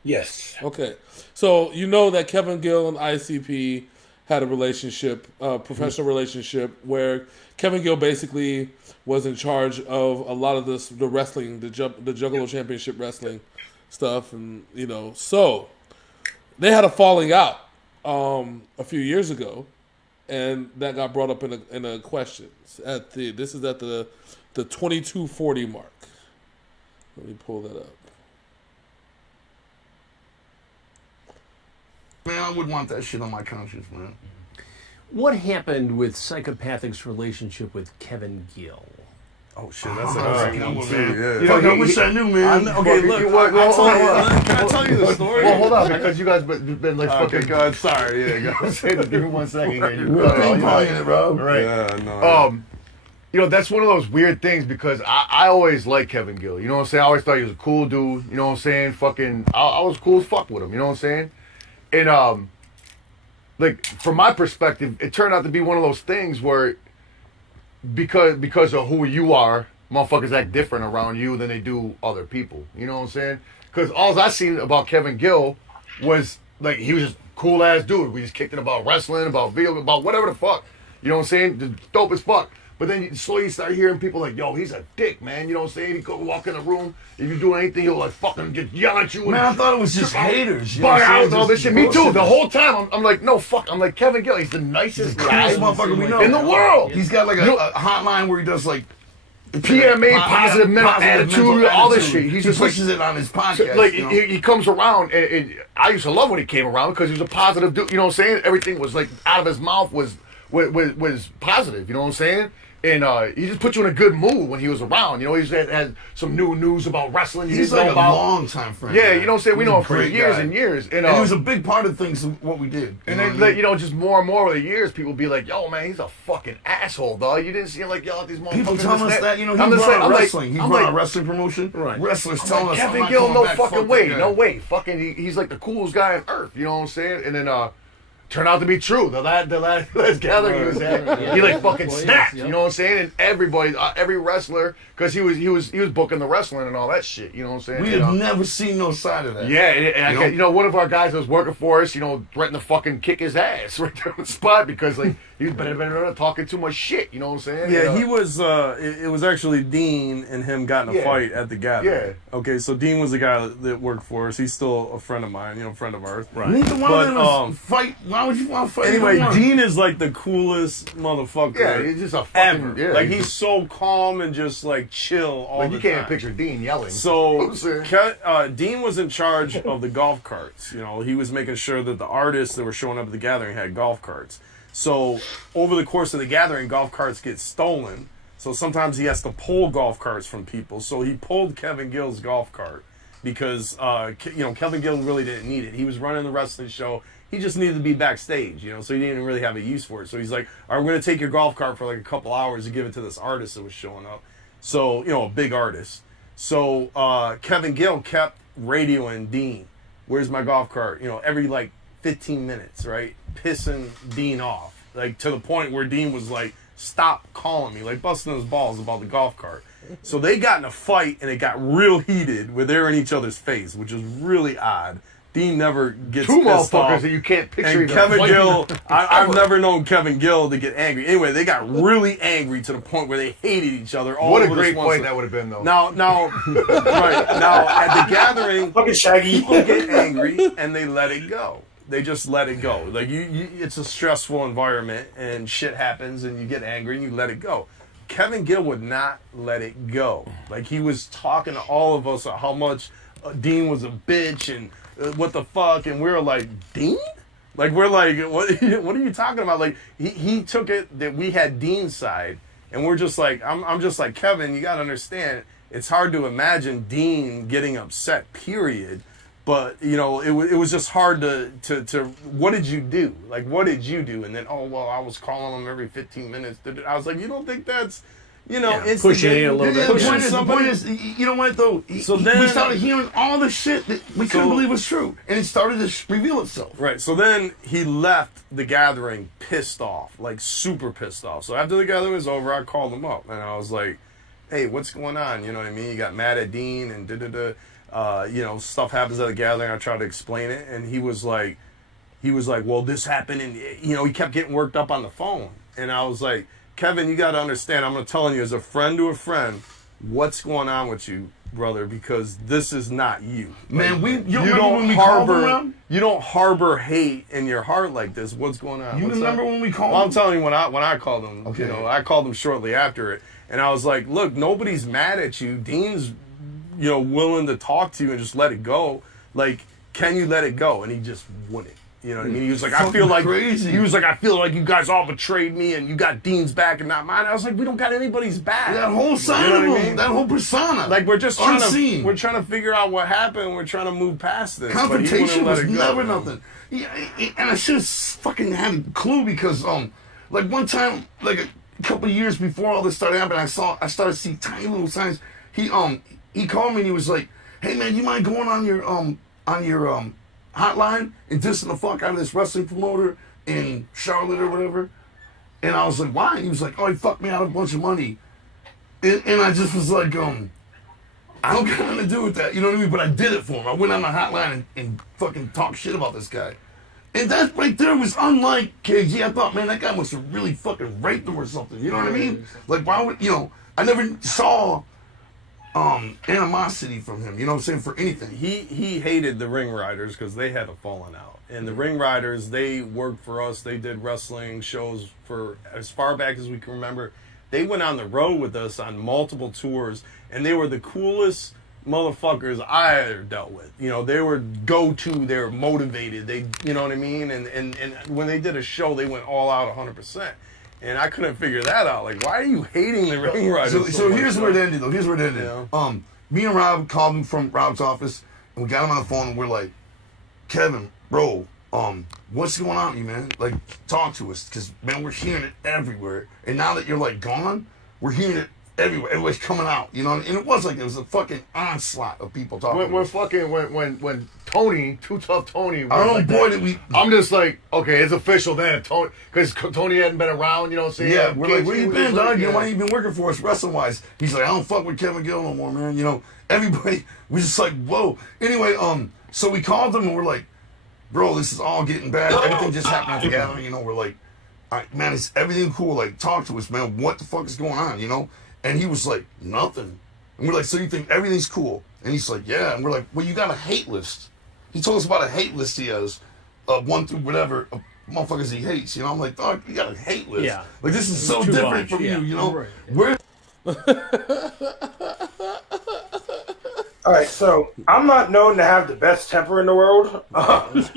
Yes. Okay, so you know that Kevin Gill and ICP had a relationship, professional relationship, where Kevin Gill basically was in charge of a lot of the wrestling, the Juggalo Championship Wrestling stuff, and so they had a falling out a few years ago, and that got brought up in a question this is at the 2240 mark. Let me pull that up. Man, I wouldn't want that shit on my conscience, man. What happened with Psychopathic's relationship with Kevin Gill? Oh shit, that's a good one, man. I wish I knew, man. Okay, look, can I tell you the story? Well, hold on, because you guys been like fucking. Okay, God, sorry, yeah, go. Give me 1 second here. Ping-ponging it, bro. Right. Yeah, no. That's one of those weird things because I always liked Kevin Gill. You know what I'm saying? I always thought he was a cool dude. You know what I'm saying? Fucking, I was cool as fuck with him. You know what I'm saying? And like from my perspective, it turned out to be one of those things where because of who you are, motherfuckers act different around you than they do other people. You know what I'm saying? Because all I seen about Kevin Gill was like he was just cool ass dude. We just kicked it about wrestling, about video, about whatever the fuck. You know what I'm saying? Just dope as fuck. But then you slowly start hearing people like, yo, he's a dick, man. You know what I'm saying? He go walk in the room. If you're doing anything, he'll like fucking just yell at you. Man, I thought it was just haters. Bug out and all this shit. Me too. The whole time, I'm like, no, fuck. I'm like, Kevin Gill, he's the nicest guy motherfucker we know in the world. He's got like a hotline where he does like PMA, positive mental attitude, all this shit. He just pushes it on his podcast. Like he comes around, and I used to love when he came around because he was a positive dude. You know what I'm saying? Everything was like out of his mouth was positive. You know what I'm saying? And he just put you in a good mood when he was around. You know, he had some new news about wrestling. He's like a long time friend. Yeah, you know what I'm saying? We know him for years and years. And he was a big part of things, what we did. And then, just more and more over the years, people be like, yo, man, he's a fucking asshole, dog. You didn't see him like yell at these motherfuckers. People telling us that, he brought wrestling. He brought a wrestling promotion. Right. Wrestlers telling us, Kevin Gill, no fucking way. No way. Fucking, he's like the coolest guy on earth. You know what I'm saying? And then, turned out to be true. The last gathering he was at, he like fucking snapped. You know what I'm saying? And everybody, every wrestler, because he was booking the wrestling and all that shit. You know what I'm saying? We have never seen no side of that. Yeah, and one of our guys that was working for us, threatened to fucking kick his ass right there on the spot because like he was been talking too much shit. You know what I'm saying? Yeah, he was. It was actually Dean and him got in a fight at the gathering. Yeah. Okay, so Dean was the guy that worked for us. He's still a friend of mine. Friend of ours. Right. Neither one of them fight. Why would you want to fight? Anyway, Dean is like the coolest motherfucker. Yeah, he's just a fucking, ever. Yeah, like he's so calm and just like chill all the time. You can't picture Dean yelling. So Dean was in charge of the golf carts. He was making sure that the artists that were showing up at the gathering had golf carts. So over the course of the gathering, golf carts get stolen. So sometimes he has to pull golf carts from people. So he pulled Kevin Gill's golf cart because Kevin Gill really didn't need it. He was running the wrestling show. He just needed to be backstage, so he didn't really have a use for it. So he's like, all right, we're going to take your golf cart for like a couple hours and give it to this artist that was showing up. So, a big artist. So Kevin Gill kept radioing Dean, where's my golf cart? Every like 15 minutes, right? Pissing Dean off. Like to the point where Dean was like, stop calling me, like busting his balls about the golf cart. So they got in a fight and it got real heated where they're in each other's face, which is really odd. Dean never gets two pissed motherfuckers off. that you can't picture. And Kevin Gill, I've never known Kevin Gill to get angry. Anyway, they got really angry to the point where they hated each other. What a great fight that would have been, though. Now, right now at the gathering, fucking Shaggy, people get angry and they let it go. They just let it go. Like it's a stressful environment and shit happens and you get angry and you let it go. Kevin Gill would not let it go. Like he was talking to all of us how much Dean was a bitch and what the fuck, and we were like, Dean? Like we're like, what are you talking about? Like he took it that we had Dean's side, and we're just like, I'm just like, Kevin, you gotta understand, it's hard to imagine Dean getting upset, period. But you know, it was just hard to what did you do? Like, what did you do? And then, oh well, I was calling him every 15 minutes. I was like, you don't think that's, you know, pushing it a little bit. The point is, you know what though? So then we started hearing all the shit that we couldn't believe was true, and it started to reveal itself. Right. So then he left the gathering pissed off, like super pissed off. So after the gathering was over, I called him up and I was like, "Hey, what's going on? You know what I mean? You got mad at Dean and you know, stuff happens at the gathering." I tried to explain it, and he was like, "Well, this happened," and you know, he kept getting worked up on the phone, and I was like, Kevin, you got to understand, I'm telling you as a friend to a friend, what's going on with you, brother, because this is not you. Man, like, you don't when we harbor, you don't harbor hate in your heart like this. What's going on? You what's remember when we called him? him? I'm telling you, when I called him, okay. You know, I called him shortly after it, and I was like, look, nobody's mad at you. Dean's, you know, willing to talk to you and just let it go. Like, can you let it go? And he just wouldn't. You know what I mean? He was like, I feel like crazy. He was like, I feel like you guys all betrayed me, and you got Dean's back and not mine. I was like, we don't got anybody's back. That whole side you know of what I him, mean? that whole persona. Like we're just trying unseen. to trying to figure out what happened. We're trying to move past this. Confrontation was never nothing. Yeah, and I should have fucking had a clue because like one time, like a couple of years before all this started happening, I started to see tiny little signs. He called me and he was like, "Hey man, you mind going on your hotline and dissing the fuck out of this wrestling promoter in Charlotte or whatever?" And I was like, "Why?" He was like, "Oh, he fucked me out of a bunch of money." And I just was like, I don't got nothing to do with that, you know what I mean? But I did it for him. I went on the hotline and fucking talked shit about this guy. And that right there was unlike KG. I thought, man, that guy must have really fucking raped him or something. You know what I mean? Like, why would, you know, I never saw animosity from him, you know what I'm saying, for anything. He hated the Ring Riders because they had a falling out. And the Ring Riders, they worked for us. They did wrestling shows for as far back as we can remember. They went on the road with us on multiple tours, and they were the coolest motherfuckers I ever dealt with. You know, they were go-to, they were motivated, they, you know what I mean? And when they did a show, they went all out 100%. And I couldn't figure that out. Like, why are you hating the Ring Riders? So here's where it ended, though. Here's where it ended. Yeah. Me and Rob called him from Rob's office, and we got him on the phone, and we're like, "Kevin, bro, what's going on with you, man? Like, talk to us, because, man, we're hearing it everywhere. And now that you're, like, gone, we're hearing it everywhere. Everybody's coming out, you know? And it was like, it was a fucking onslaught of people talking. When Tony, Too Tough Tony, our own like boy that, that we... I'm just like, okay, it's official then. Tony, because Tony hadn't been around, you know what I'm saying? Yeah, we're like, where you been, dog? You know, why yeah. you been working for us wrestling-wise? He's like, I don't fuck with Kevin Gill no more, man. You know, everybody, we just like, whoa. Anyway, so we called him and we're like, bro, this is all getting bad. Everything just happened at the gathering, you know. We're like, all right, man, is everything cool? Like, talk to us, man. What the fuck is going on, you know? And he was like, nothing. And we're like, so you think everything's cool? And he's like, yeah. And we're like, well, you got a hate list. He told us about a hate list he has, 1 through whatever, motherfuckers he hates. You know, I'm like, dog, you got a hate list. Yeah. Like, this is so different from you, you know? Right. All right, so I'm not known to have the best temper in the world, but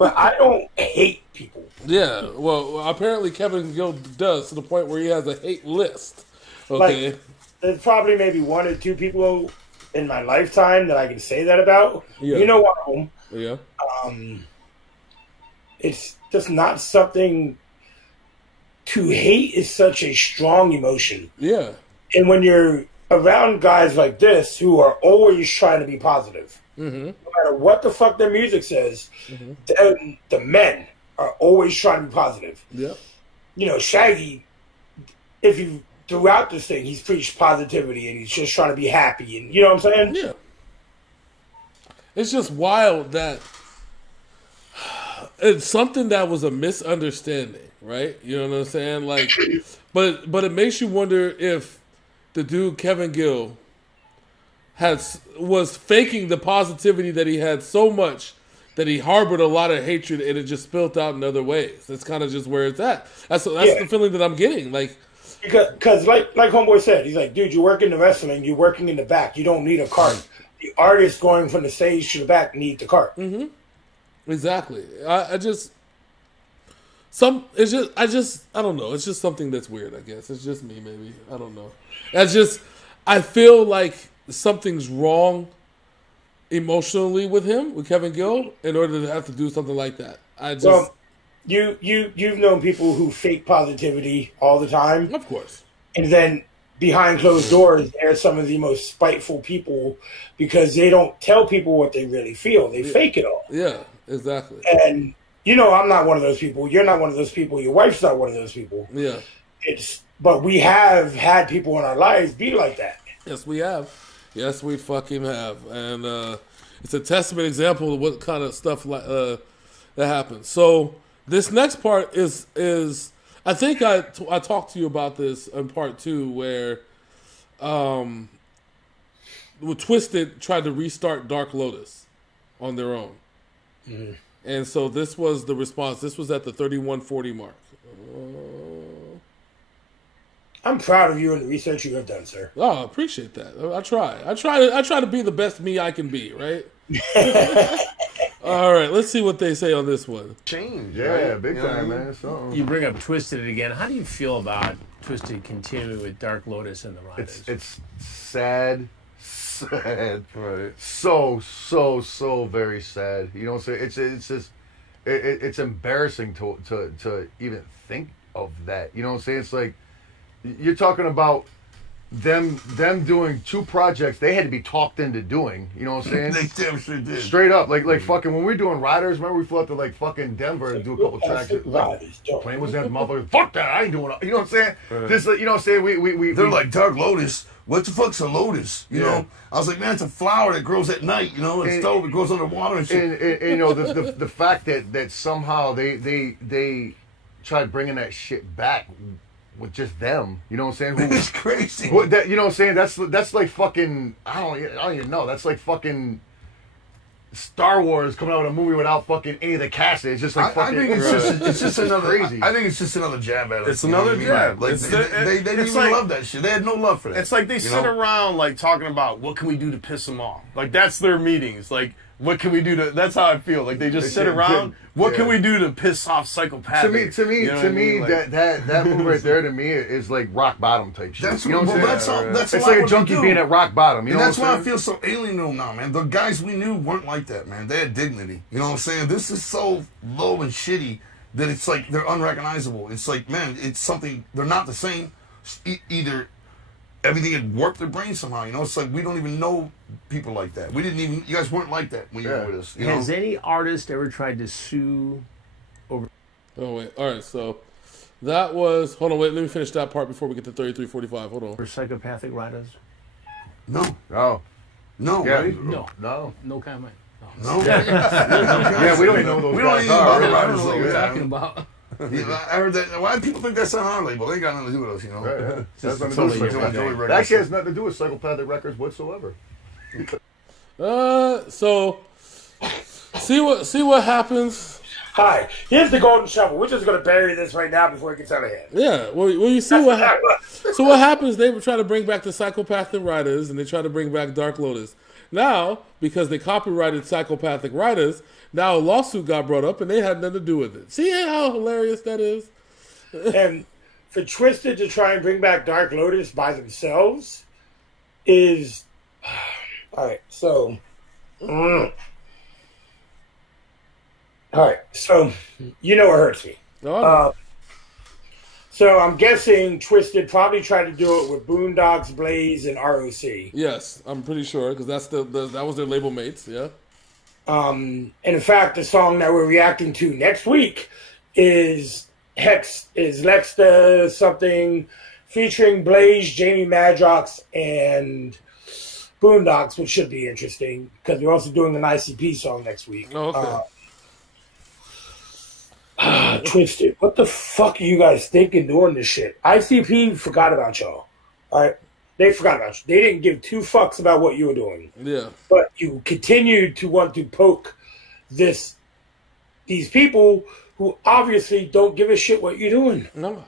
I don't hate people. Yeah, well, apparently Kevin Gill does, to the point where he has a hate list. Okay. Like, there's probably maybe 1 or 2 people in my lifetime that I can say that about. Yeah. You know one of them. Yeah. It's just not something. To hate is such a strong emotion. Yeah. And when you're around guys like this who are always trying to be positive, Mm-hmm. no matter what the fuck their music says, the men are always trying to be positive. Yep. You know, Shaggy, if you throughout this thing, he's preached positivity and he's just trying to be happy, and you know what I'm saying? Yeah. It's just wild that it's something that was a misunderstanding, right? You know what I'm saying? Like, but it makes you wonder if the dude Kevin Gill was faking the positivity that he had so much that he harbored a lot of hatred and it just spilled out in other ways. That's kind of just where it's at. That's the feeling that I'm getting. Like, because like Homeboy said, he's like, dude, you work in the wrestling, you're working in the back, you don't need a cart. The artist going from the stage to the back need the cart. Mm-hmm. Exactly. I don't know. It's just something that's weird, I guess. It's just me, maybe. I don't know. I feel like something's wrong emotionally with him, with Kevin Gill, in order to have to do something like that. I just, Well, you've known people who fake positivity all the time, of course, and then behind closed doors, they're some of the most spiteful people because they don't tell people what they really feel. They fake it all. yeah, exactly, And I'm not one of those people. You're not one of those people. Your wife's not one of those people. yeah. But we have had people in our lives be like that. Yes, we have. Yes, we fucking have, and it's a testament example of what kind of stuff like that happens. So this next part is I think I talked to you about this in part 2 where Twisted tried to restart Dark Lotus on their own, and so this was the response. This was at the 3140 mark. I'm proud of you and the research you have done, sir. Oh, I appreciate that. I try to be the best me I can be, right? All right, let's see what they say on this one. Change. Yeah, right? big You know time, what I mean? man. So You bring up Twisted again. How do you feel about Twisted continuing with Dark Lotus and the Riders? it's sad. Right. So very sad. You know what I'm saying? It's just it's embarrassing to even think of that. You know what I'm saying? It's like you're talking about them doing 2 projects they had to be talked into doing. You know what I'm saying? They damn sure did. Straight up, like fucking when we were doing Riders, remember we flew out to like fucking Denver and do a couple tracks. Plane was that motherfucker. Fuck that! I ain't doing it. You know what I'm saying? Just like, you know what I'm saying? They're like, Dark Lotus. What the fuck's a lotus? You know? I was like, man, it's a flower that grows at night. You know, it's dope. It grows underwater and shit. And you know the fact that somehow they tried bringing that shit back with just them. You know what I'm saying? It's crazy. You know what I'm saying? That's like fucking. I don't even know. That's like fucking Star Wars coming out with a movie without fucking any of the cast. It's just like fucking. I think it's just another crazy. I think it's just another jab at us. It's you know another what I mean? jab. Like It's they didn't it's even like- love that shit. They had no love for that. It's like they sit around like talking about what can we do to piss them off. Like that's their meetings. Like what can we do to? That's how I feel. Like they just sit around. What can we do to piss off psychopathic? To me, You know what I mean? Like- that move right there to me is like rock bottom type shit. That's you know what I'm saying? that's It's a lot like a what they junkie do. being at rock bottom. You And know that's what why I'm I saying? feel so alien to them now, man. The guys we knew weren't like that, man. They had dignity. You know what I'm saying? This is so low and shitty that it's like they're unrecognizable. It's like, man, it's something, they're not the same. Either everything had warped their brain somehow, you know? It's like we don't even know people like that. We didn't even, you guys weren't like that when you were with us. You Has know? any artist ever tried to sue? Oh wait, all right. So that was. Hold on, wait. Let me finish that part before we get to 33:45. Hold on. For psychopathic writers? No. Oh, No, yeah. right? No. No comment. No. Yeah, we don't even know those We don't guys even are. know I don't know what Yeah. we're talking about. Yeah, I heard that. Why do people think that's on our label? They ain't got nothing to do with us, you know? Right, yeah. That's nothing to do totally with different Psychopathic thing. Records. That actually has nothing to do with Psychopathic Records whatsoever. So see what happens. Hi, here's the golden shovel. We're just going to bury this right now before it gets out of hand. Yeah. Well, you see what happens. So what happens? They were trying to bring back the Psychopathic Writers, and they try to bring back Dark Lotus. Now, because they copyrighted Psychopathic Writers, now a lawsuit got brought up, and they had nothing to do with it. See how hilarious that is? And for Twisted to try and bring back Dark Lotus by themselves is... All right, so... All right, so you know what hurts me. So I'm guessing Twisted probably tried to do it with Boondocks, Blaze, and ROC. Yes, I'm pretty sure because that's that was their label mates. Yeah. And in fact, the song that we're reacting to next week is Lexta something featuring Blaze, Jamie Madrox, and Boondocks, which should be interesting because we're also doing an ICP song next week. Oh, okay. Twisted. What the fuck are you guys thinking doing this shit? ICP forgot about y'all. Alright? They forgot about you. They didn't give 2 fucks about what you were doing. Yeah. But you continued to want to poke these people who obviously don't give a shit what you're doing. No.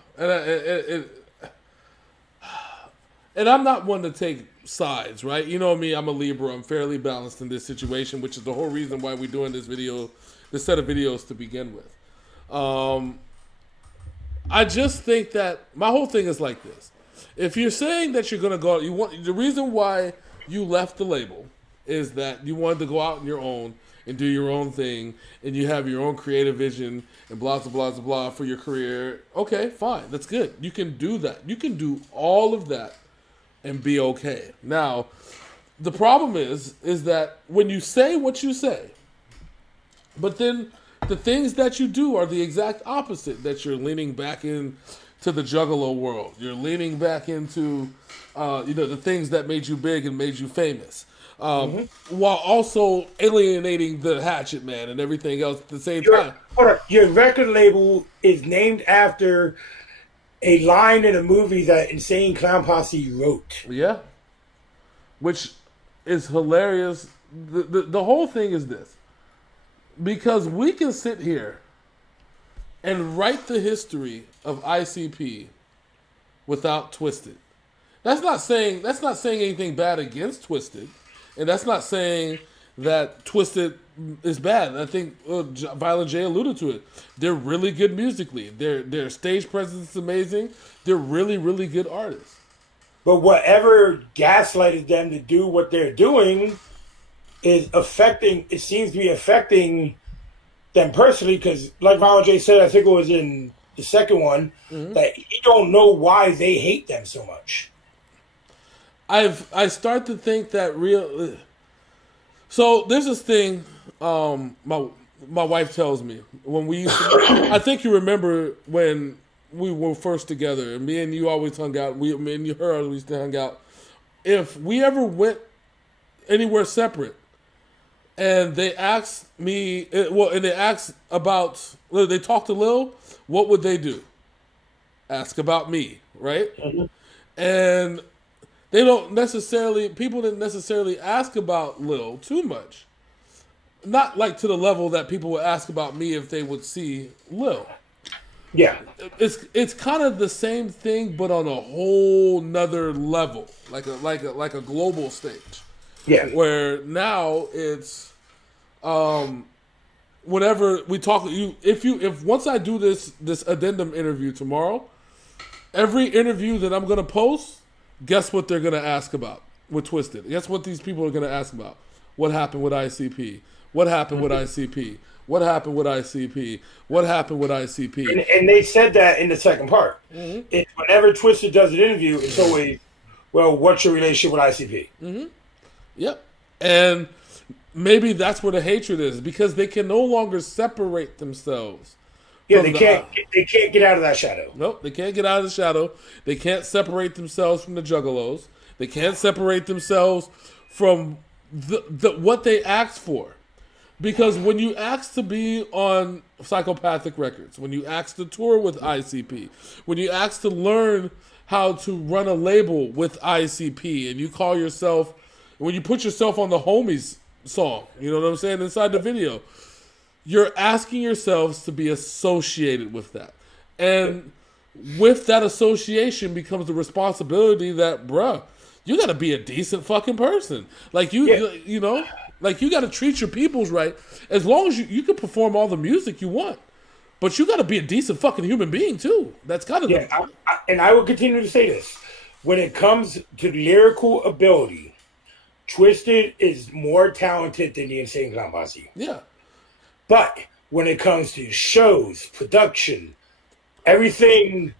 And I'm not one to take sides, right? You know me, I'm a Libra. I'm fairly balanced in this situation, which is the whole reason why we're doing this set of videos to begin with. I just think that my whole thing is like this. If you're saying that you're going to go, the reason why you left the label is that you wanted to go out on your own and do your own thing, and you have your own creative vision and blah, blah, blah, blah, blah for your career. Okay, fine. That's good. You can do that. You can do all of that and be okay. Now, the problem is that when you say what you say, but then the things that you do are the exact opposite, that you're leaning back in to the juggalo world. You're leaning back into, the things that made you big and made you famous. While also alienating the Hatchet Man and everything else at the same time. Your record label is named after a line in a movie that Insane Clown Posse wrote. Yeah. Which is hilarious. The whole thing is this. Because we can sit here and write the history of ICP without Twisted. That's not saying anything bad against Twisted. And that's not saying that Twisted is bad. I think Violent J alluded to it. They're really good musically. Their stage presence is amazing. They're really, really good artists. But whatever gaslighted them to do what they're doing is affecting, it seems to be affecting them personally, because like Violent J said, I think it was in the second one, that you don't know why they hate them so much. I start to think that so there's this thing my wife tells me when we used to, I think you remember when we were first together and me and you always hung out, me and her always used to hang out. If we ever went anywhere separate and they asked me, and they asked about, they talked to Lil, what would they do? Ask about me, right? And people didn't necessarily ask about Lil too much. Not like to the level that people would ask about me if they would see Lil. Yeah. It's kind of the same thing, but on a whole nother level, like a global stage. Yeah. Where now it's, whenever we talk, if once I do this addendum interview tomorrow, every interview that I'm gonna post, guess what they're gonna ask about with Twisted? Guess what these people are gonna ask about? What happened with ICP? What happened with ICP? What happened with ICP? What happened with ICP? And they said that in the second part. It's whenever Twisted does an interview, it's always, well, what's your relationship with ICP? Yep. And maybe that's where the hatred is, because they can no longer separate themselves. Yeah, they can't get out of that shadow. Nope, they can't get out of the shadow. They can't separate themselves from the juggalos. They can't separate themselves from the what they asked for. Because when you ask to be on Psychopathic Records, when you ask to tour with ICP, when you ask to learn how to run a label with ICP, and you call yourself, when you put yourself on the Homies song, you know what I'm saying, inside the video, you're asking yourselves to be associated with that. And with that association becomes the responsibility that, bruh, you got to be a decent fucking person. Like, you know, like, you got to treat your peoples right. As long as you can perform all the music you want. But you got to be a decent fucking human being, too. That's kind of and I will continue to say this. When it comes to lyrical ability, Twisted is more talented than the Insane Clown Posse. Yeah. But when it comes to shows, production, everything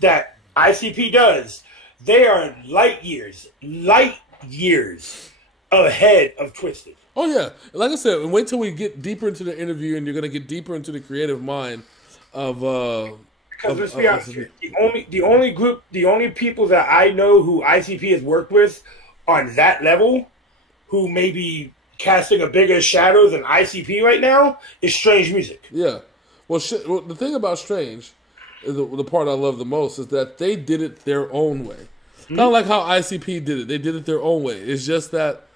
that ICP does, they are light years ahead of Twisted. Oh, yeah. Like I said, wait till we get deeper into the interview and you're going to get deeper into the creative mind of... because let's be honest, the only people that I know who ICP has worked with on that level, who may be casting a bigger shadow than ICP right now, is Strange Music. Yeah. Well, the thing about Strange, is the part I love the most, is that they did it their own way. Kind of like how ICP did it. They did it their own way. It's just that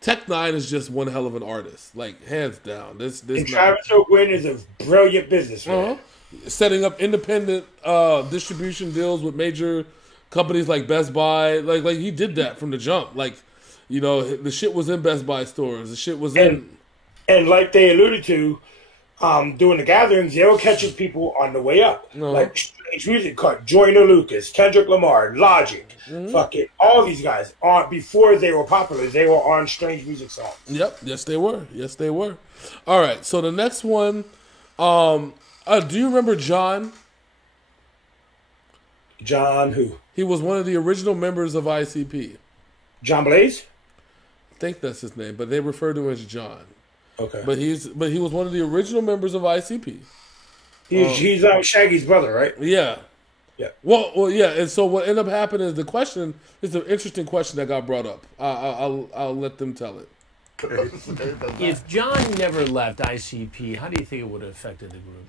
Tech Nine is just one hell of an artist, like hands down. And Travis O'Gwen is a brilliant businessman. Setting up independent distribution deals with major companies like Best Buy, like he did that from the jump. Like, you know, the shit was in Best Buy stores. The shit was in. And like they alluded to, doing the gatherings, they were catching people on the way up. Like Strange Music Cut, Joyner Lucas, Kendrick Lamar, Logic, fucking all these guys. Before they were popular, they were on Strange Music songs. Yep. Yes, they were. Yes, they were. All right. So the next one, do you remember John? John who? He was one of the original members of ICP. John Blaze? I think that's his name, but they refer to him as John. Okay. But he was one of the original members of ICP. He's Shaggy's brother, right? Yeah. Yeah. Well, yeah. And so what ended up happening is the question is an interesting question that got brought up. I'll let them tell it. If John never left ICP, how do you think it would have affected the group?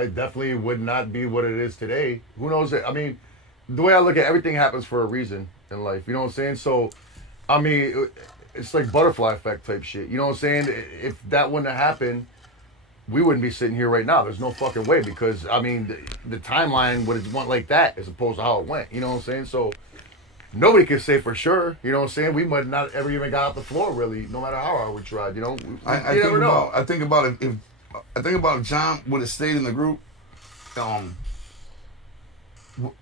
It definitely would not be what it is today. Who knows? I mean, the way I look at everything happens for a reason in life. You know what I'm saying? So, I mean, it's like butterfly effect type shit. You know what I'm saying? If that wouldn't have happened, we wouldn't be sitting here right now. There's no fucking way because, I mean, the timeline would have went like that as opposed to how it went. You know what I'm saying? So, nobody can say for sure. You know what I'm saying? We might not ever even got off the floor, really, no matter how hard we tried. You know? I never know. think about it. If John would have stayed in the group,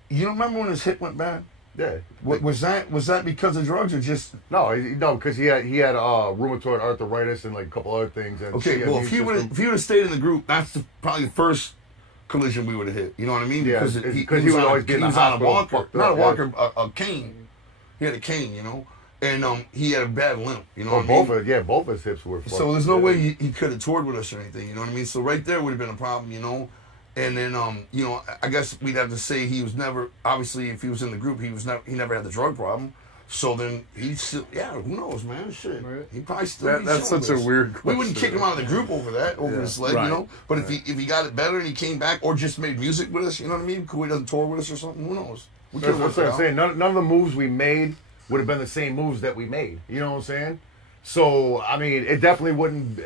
you remember when his hip went bad? Yeah. Was that because of drugs or just No, because he had rheumatoid arthritis and like a couple other things. And okay? Well, if he would have stayed in the group, that's probably the first collision we would have hit. You know what I mean? Yeah, because he would always get in the hospital. On a walker, Fucked not up, a walker, a cane. He had a cane, you know, and he had a bad limp. You know, both of his hips were fucked. So there's no way he could have toured with us or anything. You know what I mean? So right there would have been a problem, you know. And then, you know, I guess we'd have to say he was never, obviously, if he was in the group, he never had the drug problem. So then he'd still, who knows, man? Shit. Right. He probably still be That's such a weird question. We wouldn't kick him out of the group over that, his leg, you know? But if he got it better and he came back or just made music with us, you know what I mean? Cool, he doesn't tour with us or something, who knows? That's what I'm saying. None of the moves we made would have been the same moves that we made. You know what I'm saying? So, I mean, it definitely wouldn't,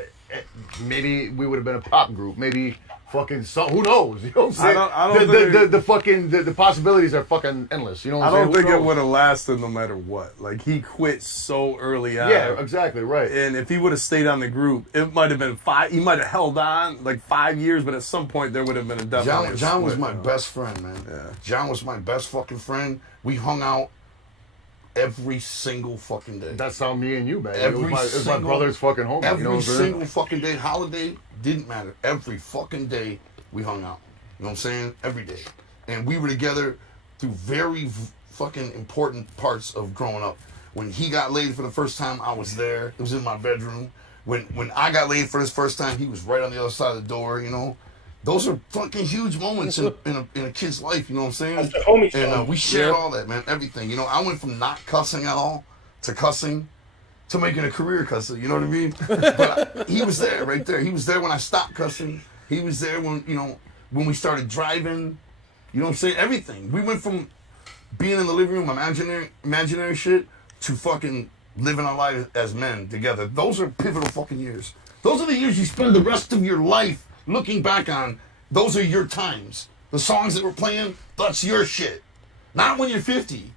maybe we would have been a pop group. Maybe fucking who knows? You know what I'm saying? The possibilities are fucking endless. You know what I'm saying? I don't think it would have lasted no matter what. Like, he quit so early on. Yeah, exactly, right. And if he would have stayed on the group, it might have been 5. He might have held on like 5 years, but at some point there would have been a definite. John was my best friend, man. Yeah. John was my best fucking friend. We hung out every single fucking day. That's how me and you, man. It was my brother's fucking home. Every single fucking day. Holiday didn't matter. Every fucking day we hung out. You know what I'm saying? Every day. And we were together through very fucking important parts of growing up. When he got laid for the first time, I was there. It was in my bedroom. When I got laid for his first time, he was right on the other side of the door, you know? Those are fucking huge moments in a kid's life, you know what I'm saying? That's the homie and we shared all that, man, everything. You know, I went from not cussing at all to cussing to making a career cussing, you know what I mean? But he was there, right there. He was there when I stopped cussing. He was there when, you know, when we started driving. You know what I'm saying? Everything. We went from being in the living room, imaginary shit, to fucking living our lives as men together. Those are pivotal fucking years. Those are the years you spend the rest of your life looking back on. Those are your times. The songs that we're playing, that's your shit. Not when you're 50.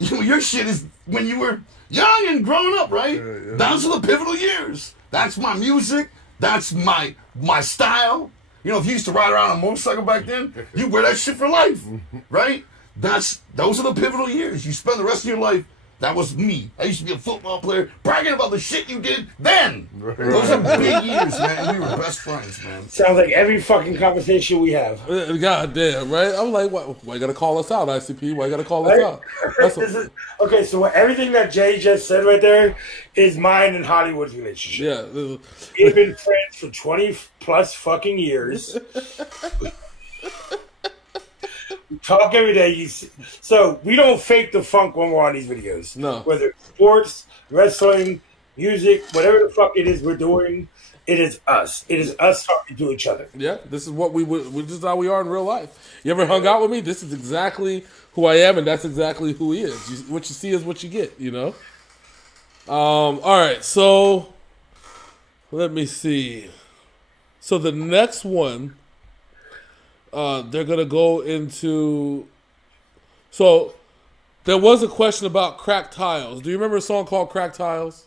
Your shit is when you were young and growing up, right? Yeah. Those are the pivotal years. That's my music. That's my style. You know, if you used to ride around on a motorcycle back then, you wear that shit for life, right? Those are the pivotal years. You spend the rest of your life. That was me. I used to be a football player, bragging about the shit you did then. Right. Those are big years, man. We were best friends, man. Sounds like every fucking conversation we have. God damn, right? I'm like, why you gotta call us out, ICP? Why you gotta call us out? Okay, so everything that Jay just said right there is mine and Hollywood's relationship. Yeah. We've been friends for 20 plus fucking years. Talk every day. So we don't fake the funk when we're on these videos. No. Whether it's sports, wrestling, music, whatever the fuck it is we're doing, it is us. It is us talking to each other. Yeah, this is what this is how we are in real life. You ever hung out with me? This is exactly who I am, and that's exactly who he is. What you see is what you get, you know? All right, so let me see. So the next one... they're going to go into... So, there was a question about Cracked Tiles. Do you remember a song called Cracked Tiles?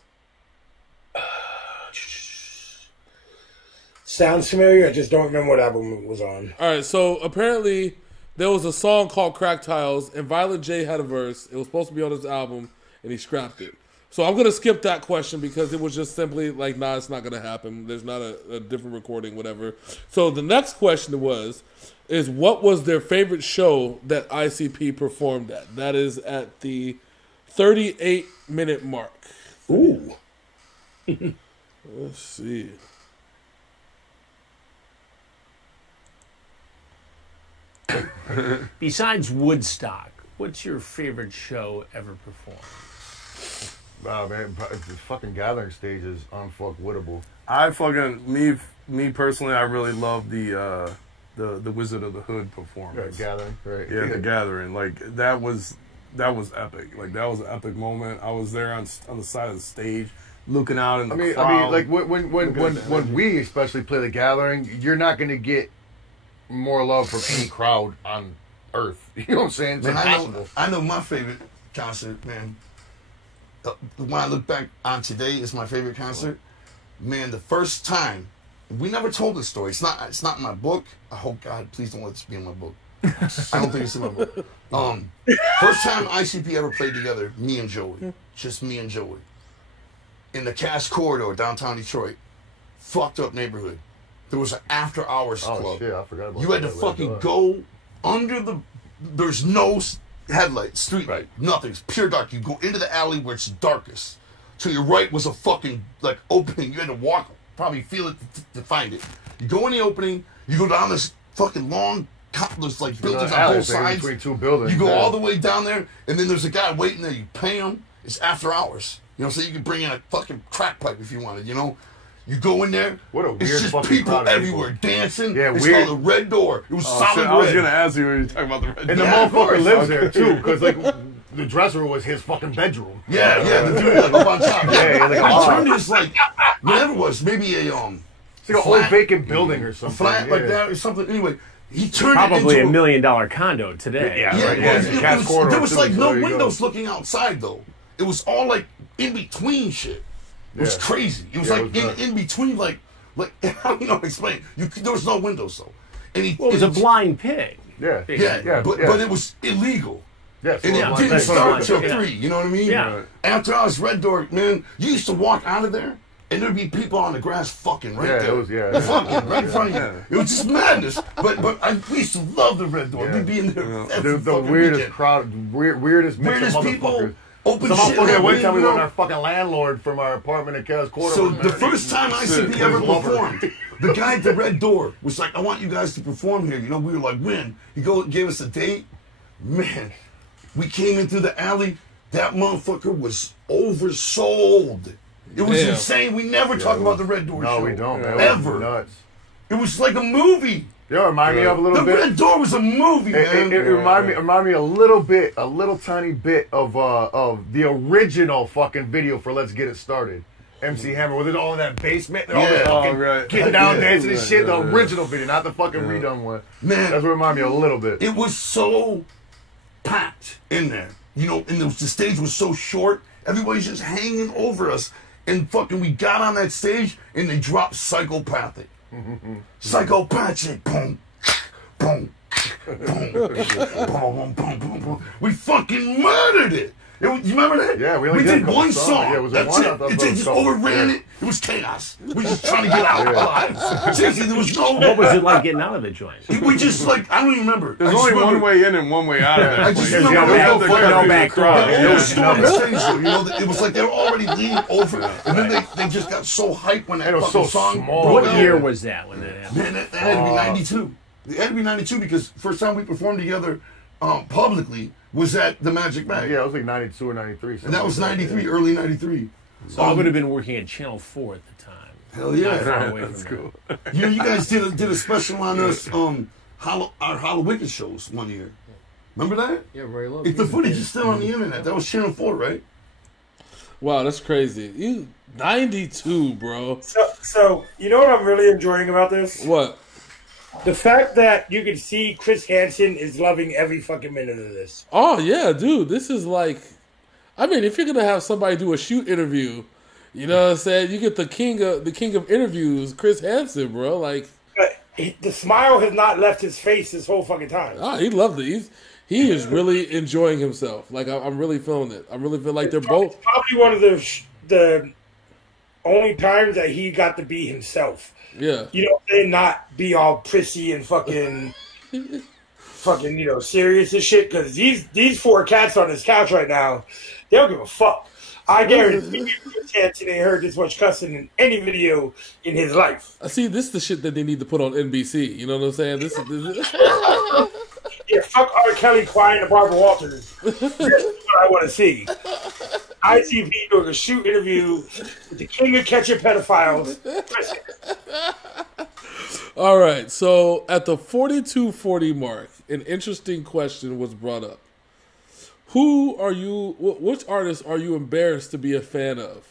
Sounds familiar. I just don't remember what album it was on. All right, so apparently there was a song called Crack Tiles, and Violent J had a verse. It was supposed to be on his album, and he scrapped it. So I'm going to skip that question because it was just simply like, nah, it's not going to happen. There's not a different recording, whatever. So the next question is what was their favorite show that ICP performed at? That is at the 38-minute mark. Ooh. Let's see. Besides Woodstock, what's your favorite show ever performed? Wow, man, the fucking gathering stage is unfuckwittable. I fucking me personally, I really love the Wizard of the Hood performance. Gathering, right? Yeah, the Gathering. Like that was epic. Like that was an epic moment. I was there on the side of the stage, looking out in the crowd. I mean, like when we especially play the Gathering, you're not gonna get more love from any crowd on earth. You know what I'm saying? It's impossible. I know my favorite concert, man. When I look back on today, is my favorite concert. Man, the first time, we never told this story. It's not in my book. I hope God, please don't let this be in my book. I don't think it's in my book. First time ICP ever played together, me and Joey, just me and Joey, in the Cass Corridor, downtown Detroit, fucked up neighborhood. There was an after hours club. Oh shit, I forgot about that. You had to fucking go under the. There's no headlights, street light, nothing. It's pure dark. You go into the alley where it's darkest. To your right was a fucking like opening. You had to walk, probably feel it to find it. You go in the opening. You go down this fucking long, there's like buildings on both sides. Between two buildings. You go all the way down there, and then there's a guy waiting there. You pay him. It's after hours. You know, so you can bring in a fucking crack pipe if you wanted. You know. You go in there. What a weird it's just fucking people crowd everywhere dancing. Yeah, it's weird. called the Red Door. It was solid shit, red. I was gonna ask you when you talking about the Red Door. And the motherfucker lives there too, because like the dresser was his fucking bedroom. Yeah, the dude like up on top. Yeah, like a I bar. turned this like whatever it was, maybe a It's like an old vacant building or something. flat like that or something. Anyway, he turned Probably it into $1 million condo today. Yeah, Yeah, right. it was, there was like no there you go. windows looking outside though. It was all like in between shit. It was Yeah. crazy. It was Yeah, like it was nuts. in between like I don't know how to explain. There was no windows though. And he Well, it was a blind pig. Yeah, but it was illegal. Yes, And Yeah, it didn't that's start what till I'm saying. 3, you know what I mean? Yeah. After I was Red Door, man, you used to walk out of there, and there'd be people on the grass fucking right Yeah, there. it was Fucking right in front of you. It was just madness. But we used to love the Red Door. Yeah. We'd be in there every the fucking weirdest weekend. crowd, weirdest mix Weirdest of people, motherfuckers. open Some shit. motherfucker like, one time we you went know? our fucking landlord from our apartment in Cass Corridor. So the first time ICP ever performed, the guy at the Red Door was like, I want you guys to perform here. You know, we were like, when? He gave us a date. Man, we came in through the alley. That motherfucker was oversold. It was Damn. insane. We never talk about the Red Door show. No, we don't, man. Ever. Nuts. It was like a movie. Yo, remind me of a The little bit. Red Door was a movie, man. It remind me a little tiny bit of the original fucking video for Let's Get It Started. MC Hammer, with it all in that basement, they're all Yeah. fucking right. getting down Yeah. dancing and shit. The original video, not the fucking redone one. Man. That's what remind me a little bit. It was so packed in there. You know, and the stage was so short. Everybody's just hanging over us. And fucking we got on that stage and they dropped Psychopathic. Psychopathic. Boom. Boom. Boom. Boom. Boom. Boom. Boom. We fucking murdered it. You remember that? Yeah, we only did a did couple one songs. song. Yeah, it was That's one. I it. thought It that was just a couple. overran Yeah. it. It was chaos. We were just trying to get out alive. Seriously, there was no. What was it like getting out of the joint? We just like I don't even remember. There's I just only one remember- way in and one way out of there. I just There's remember no the back door. whole Yeah. story changed, though. You know, it was like they were already leaning over, and then they just got so hyped when that And it was fucking so song small. broke What out. year was that when that happened? Man, that had to be 92. It had to be 92 because first time we performed together publicly was at the Magic Bag. Yeah, it was like 92 or 93. And that was 93, early 93. So I would have been working at Channel 4 at the time. Hell Not yeah. far away That's from cool. You know, you guys did a special on us, our Halloween shows one year. Remember that? Yeah, Ray Love. If the footage is still on the internet, that was Channel 4, right? Wow, that's crazy. You 92, bro. So you know what I'm really enjoying about this? What? The fact that you can see Chris Hansen is loving every fucking minute of this. Oh yeah, dude. This is like, I mean, if you're gonna have somebody do a shoot interview, You know what I'm saying? You get the king of interviews, Chris Hansen, bro. Like, the smile has not left his face this whole fucking time. he loved it. He is really enjoying himself. Like, I'm really feeling it. I'm really feeling like they're both. It's probably one of the only times that he got to be himself. Yeah. You know what I'm saying? Not be all prissy and fucking, serious and shit. Because these four cats on his couch right now, they don't give a fuck. I guarantee you, Chris Hansen ain't heard this much cussing in any video in his life. I see. This is the shit that they need to put on NBC. You know what I'm saying? This is Yeah, fuck R. Kelly crying to Barbara Walters. This is what I want to see. ITV doing a shoot interview with the king of catching pedophiles. All right. So at the 42:40 mark, an interesting question was brought up. Who are you? Which artist are you embarrassed to be a fan of?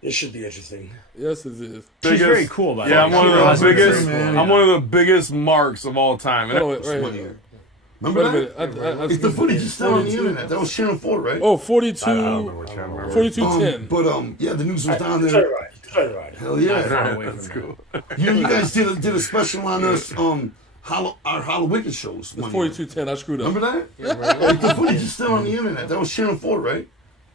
This should be interesting. Yes, it is. She's very cool, by the way. Yeah, I'm one of the biggest. I'm one of the biggest marks of all time. Oh, wait, right here. Remember Wait a that? minute. It's the footage is still on the internet. That was Channel 4, right? Oh, 42. I don't remember what channel it was. 4210. But yeah, the news was down Try there. to ride. Try to ride. Hell yeah. That's cool. You guys did a special on us, our Halloween shows. It's one year. 4210. I screwed up. Remember that? Like, the footage is still on the internet. That was Channel 4, right?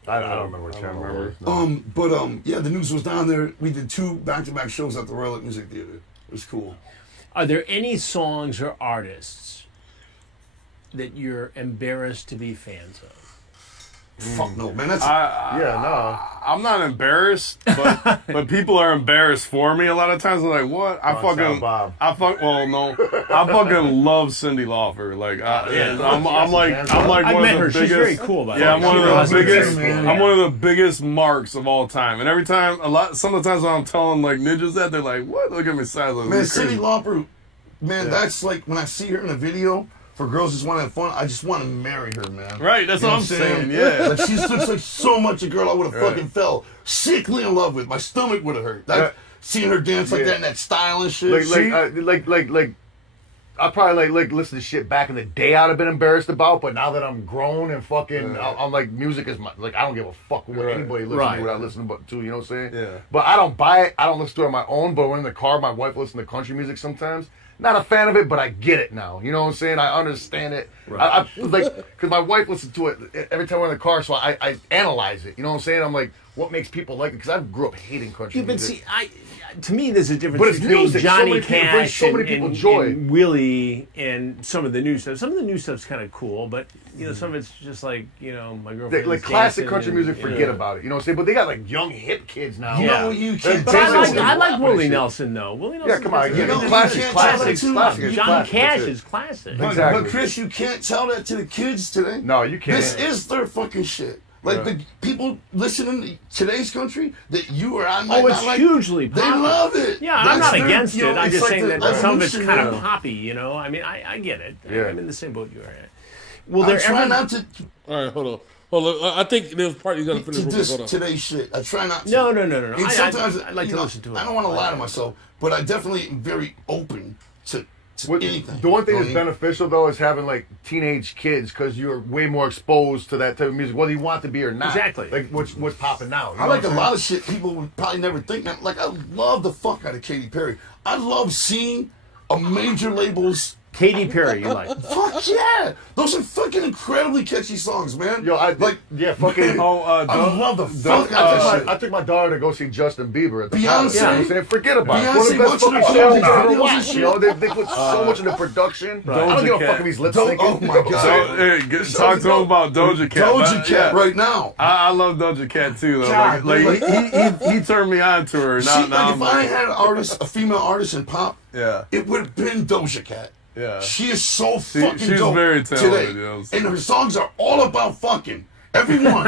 I don't remember what channel it was. But yeah, the news was down there. We did 2 back-to-back shows at the Royal Music Theater. It was cool. Are there any songs or artists that you're embarrassed to be fans of? Fuck no, man. That's I'm not embarrassed, but people are embarrassed for me a lot of times. I'm like, what? I fucking love Cyndi Lauper. Like, I'm like I one met of her. the She's biggest. very cool. By the way. Yeah, I'm one of the biggest. man. I'm one of the biggest marks of all time. And every time, some of the times when I'm telling like ninjas that, they're like, what? Look at me silent. Man, Cyndi Lauper, man, that's like when I see her in a video for girls just want to have fun, I just want to marry her, man. Right, that's You know what I'm saying, yeah. Like, she looks like so much a girl I would have fucking fell sickly in love with. My stomach would have hurt. Like, seeing her dance like that in that style and shit. Like I probably like listen to shit back in the day I'd have been embarrassed about, but now that I'm grown and fucking, I'm like, music is my, like, I don't give a fuck what anybody listens to, what I listen to, you know what I'm saying? Yeah. But I don't buy it, I don't listen to it on my own, but when in the car, my wife listens to country music sometimes. Not a fan of it, but I get it now. You know what I'm saying? I understand it. Right. I like, because my wife listens to it every time we're in the car, so I analyze it. You know what I'm saying? I'm like, what makes people like it? Because I grew up hating country music. But see, to me, there's a difference But it's between music. Johnny So many people bring Cash so many people joy. and Willie and some of the new stuff. Some of the new stuff's kind of cool, but you know, some of it's just like, you know, my girlfriend. Like classic country music, forget about it. You know what I'm saying? But they got like young hip kids now. Yeah. No, you can't. But I like Willie Nelson though. Willie Nelson. Yeah, come on. You know, classic. Johnny Cash is classic. Exactly. But Chris, you can't tell that to the kids today. No, you can't. This is their fucking shit. Like, the people listening to today's country that you or I might Oh, it's not like, hugely they popular. love it. Yeah, I'm not That's against their, it. I'm it's just like saying the that some of it's evolution, kind of you know. poppy, you know? I mean, I get it. Yeah. I'm in the same boat you are in. Will I there try ever... not to All right, hold on. I think there's part you got to finish. Real quick. diss Hold on. today's shit. I try not to. No. And sometimes I like to listen to it. I don't want to lie to myself, but I definitely am very open to anything. The one thing You know that's what I mean? beneficial though is having like teenage kids because you're way more exposed to that type of music, whether you want to be or not. Exactly. Like what's popping now. You I know like what a I'm lot of shit people would probably never think. Like, I love the fuck out of Katy Perry. I love seeing a major label's. Katy Perry, you like. Fuck yeah! Those are fucking incredibly catchy songs, man. Yo, I fucking. I love the fuck out of that shit. I took my daughter to go see Justin Bieber at the Beyonce. Palace. You know what I'm saying? Forget about it. One of the Beyonce best watching fucking her shows I've ever videos watched. and You know, shit. they put so much into production. I don't give a fuck if he's lip syncing. Oh my god! Talk to him about Doja Cat. Doja Cat right now. I love Doja Cat too, though. God, He turned me on to her. She, Now like, I'm if I had an artist, a female artist in pop, yeah. it would have been Doja Cat. Yeah. She is so fucking she's dope very talented, today. you know. And her songs are all about fucking. Everyone.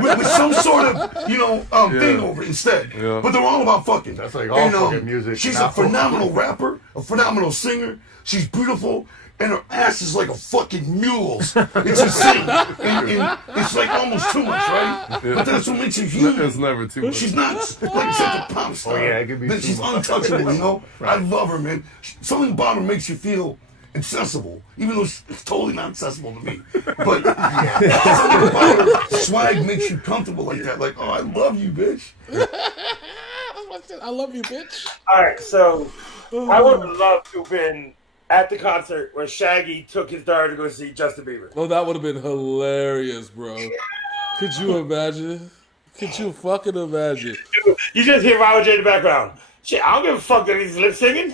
with some sort of, thing over it instead. Yeah. But they're all about fucking. That's like all fucking music. She's now. a phenomenal rapper, a phenomenal singer. She's beautiful. And her ass is like a fucking mule's. It's insane. And it's like almost too much, right? Yeah. But that's what makes her human. It's never too much. She's not like such a pop star. Oh, yeah, it could be Then too she's much. untouchable, you know? I love her, man. Something about her makes you feel accessible, even though it's totally not accessible to me. But something about swag makes you comfortable like that. Like, oh, I love you, bitch. I love you, bitch. All right, so I would have loved to have been at the concert where Shaggy took his daughter to go see Justin Bieber. Oh, that would have been hilarious, bro. Could you imagine? Could you fucking imagine? You just hear Violet J in the background. Shit, I don't give a fuck that he's lip singing.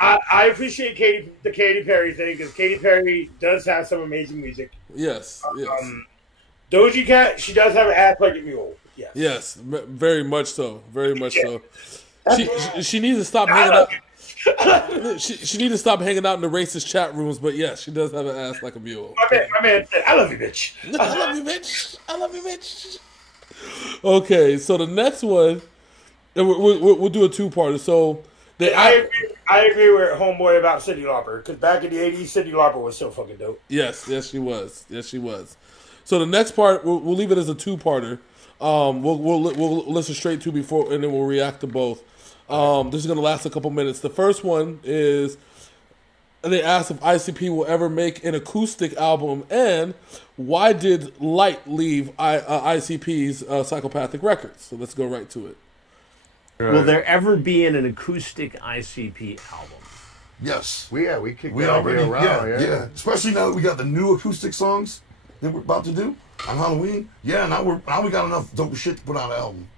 I appreciate the Katy Perry thing because Katy Perry does have some amazing music. Yes, yes. Doja Cat, she does have an ass like a mule. Yes. Yes, very much so. Very much so. She needs to stop hanging out. She needs to stop hanging out in the racist chat rooms, but yes, she does have an ass like a mule. My man said, I love you, bitch. I love you, bitch. I love you, bitch. Okay, so the next one, and we'll do a two-parter. So I agree with Homeboy about Cyndi Lauper because back in the 80s, Cyndi Lauper was so fucking dope. Yes, she was. So the next part, we'll leave it as a two-parter. We'll listen straight to before, and then we'll react to both. This is going to last a couple minutes. The first one is they asked if ICP will ever make an acoustic album, and why did Light leave ICP's Psychopathic Records? So let's go right to it. Will there ever be an acoustic ICP album? Yes. We kicked that idea around. Yeah. Especially now that we got the new acoustic songs that we're about to do on Halloween. Yeah, now we got enough dope shit to put out an album.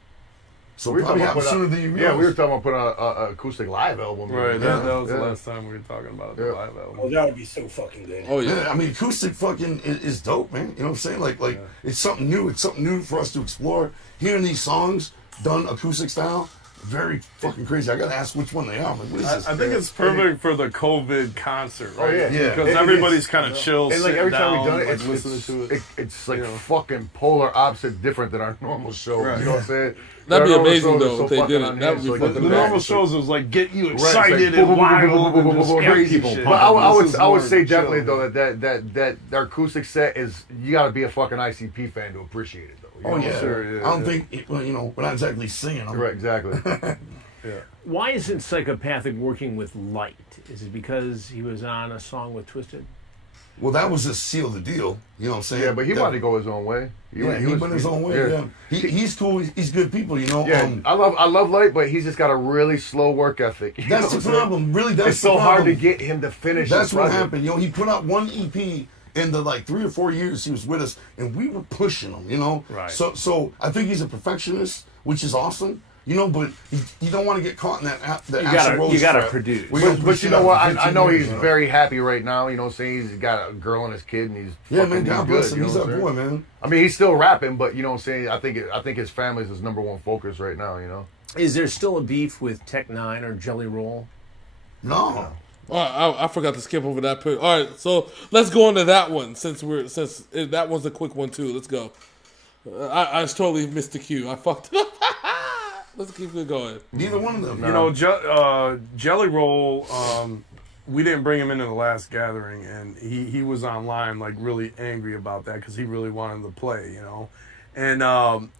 So we probably happen sooner than you realize. Yeah, we were talking about putting out an acoustic live album. Right, that was the last time we were talking about the live album. Oh, that would be so fucking good. Oh, yeah. I mean, acoustic fucking is dope, man. You know what I'm saying? Like it's something new. It's something new for us to explore. Hearing these songs done acoustic style, very fucking crazy. I gotta ask which one they are. I'm like, what is this? I think it's perfect for the COVID concert, right? Oh, yeah. Because everybody's kind of chill, and like every time we've done it, like, listening to it. It's like fucking polar opposite different than our normal show. Right. You know what I'm saying? That'd be amazing though if they did it. That would be fucking The normal shows is like get you excited and wild and scare people. But I would say definitely though that our acoustic set is you got to be a fucking ICP fan to appreciate it though. Oh yeah, sure. I don't think we're not exactly singing. Right, exactly. Yeah. Why isn't Psychopathic working with Light? Is it because he was on a song with Twisted? Well, that was just seal the deal. You know what I'm saying? Yeah, but he wanted to go his own way. He went his own way. Yeah. He's cool. He's good people. You know. Yeah, I love Light, but he's just got a really slow work ethic. That's the problem. Really, that's it's so hard to get him to finish. That's what happened. You know, he put out one EP. In the 3 or 4 years he was with us, and we were pushing him. You know. Right. So I think he's a perfectionist, which is awesome. You know, but you don't want to get caught in that. You gotta produce. But you know what? I know he's very happy right now. You know what I'm saying? He's got a girl and his kid, and he's man. God bless him. He's our boy, man. I mean, he's still rapping, but you know what I'm saying? I think his family is his number one focus right now. You know. Is there still a beef with Tech Nine or Jelly Roll? No. I forgot to skip over that. All right, so let's go into that one since that one's a quick one too. Let's go. I totally missed the cue. I fucked it up. Let's keep it going. Neither one of them. You know, Jelly Roll. We didn't bring him into the last gathering, and he was online like really angry about that because he really wanted to play. You know, and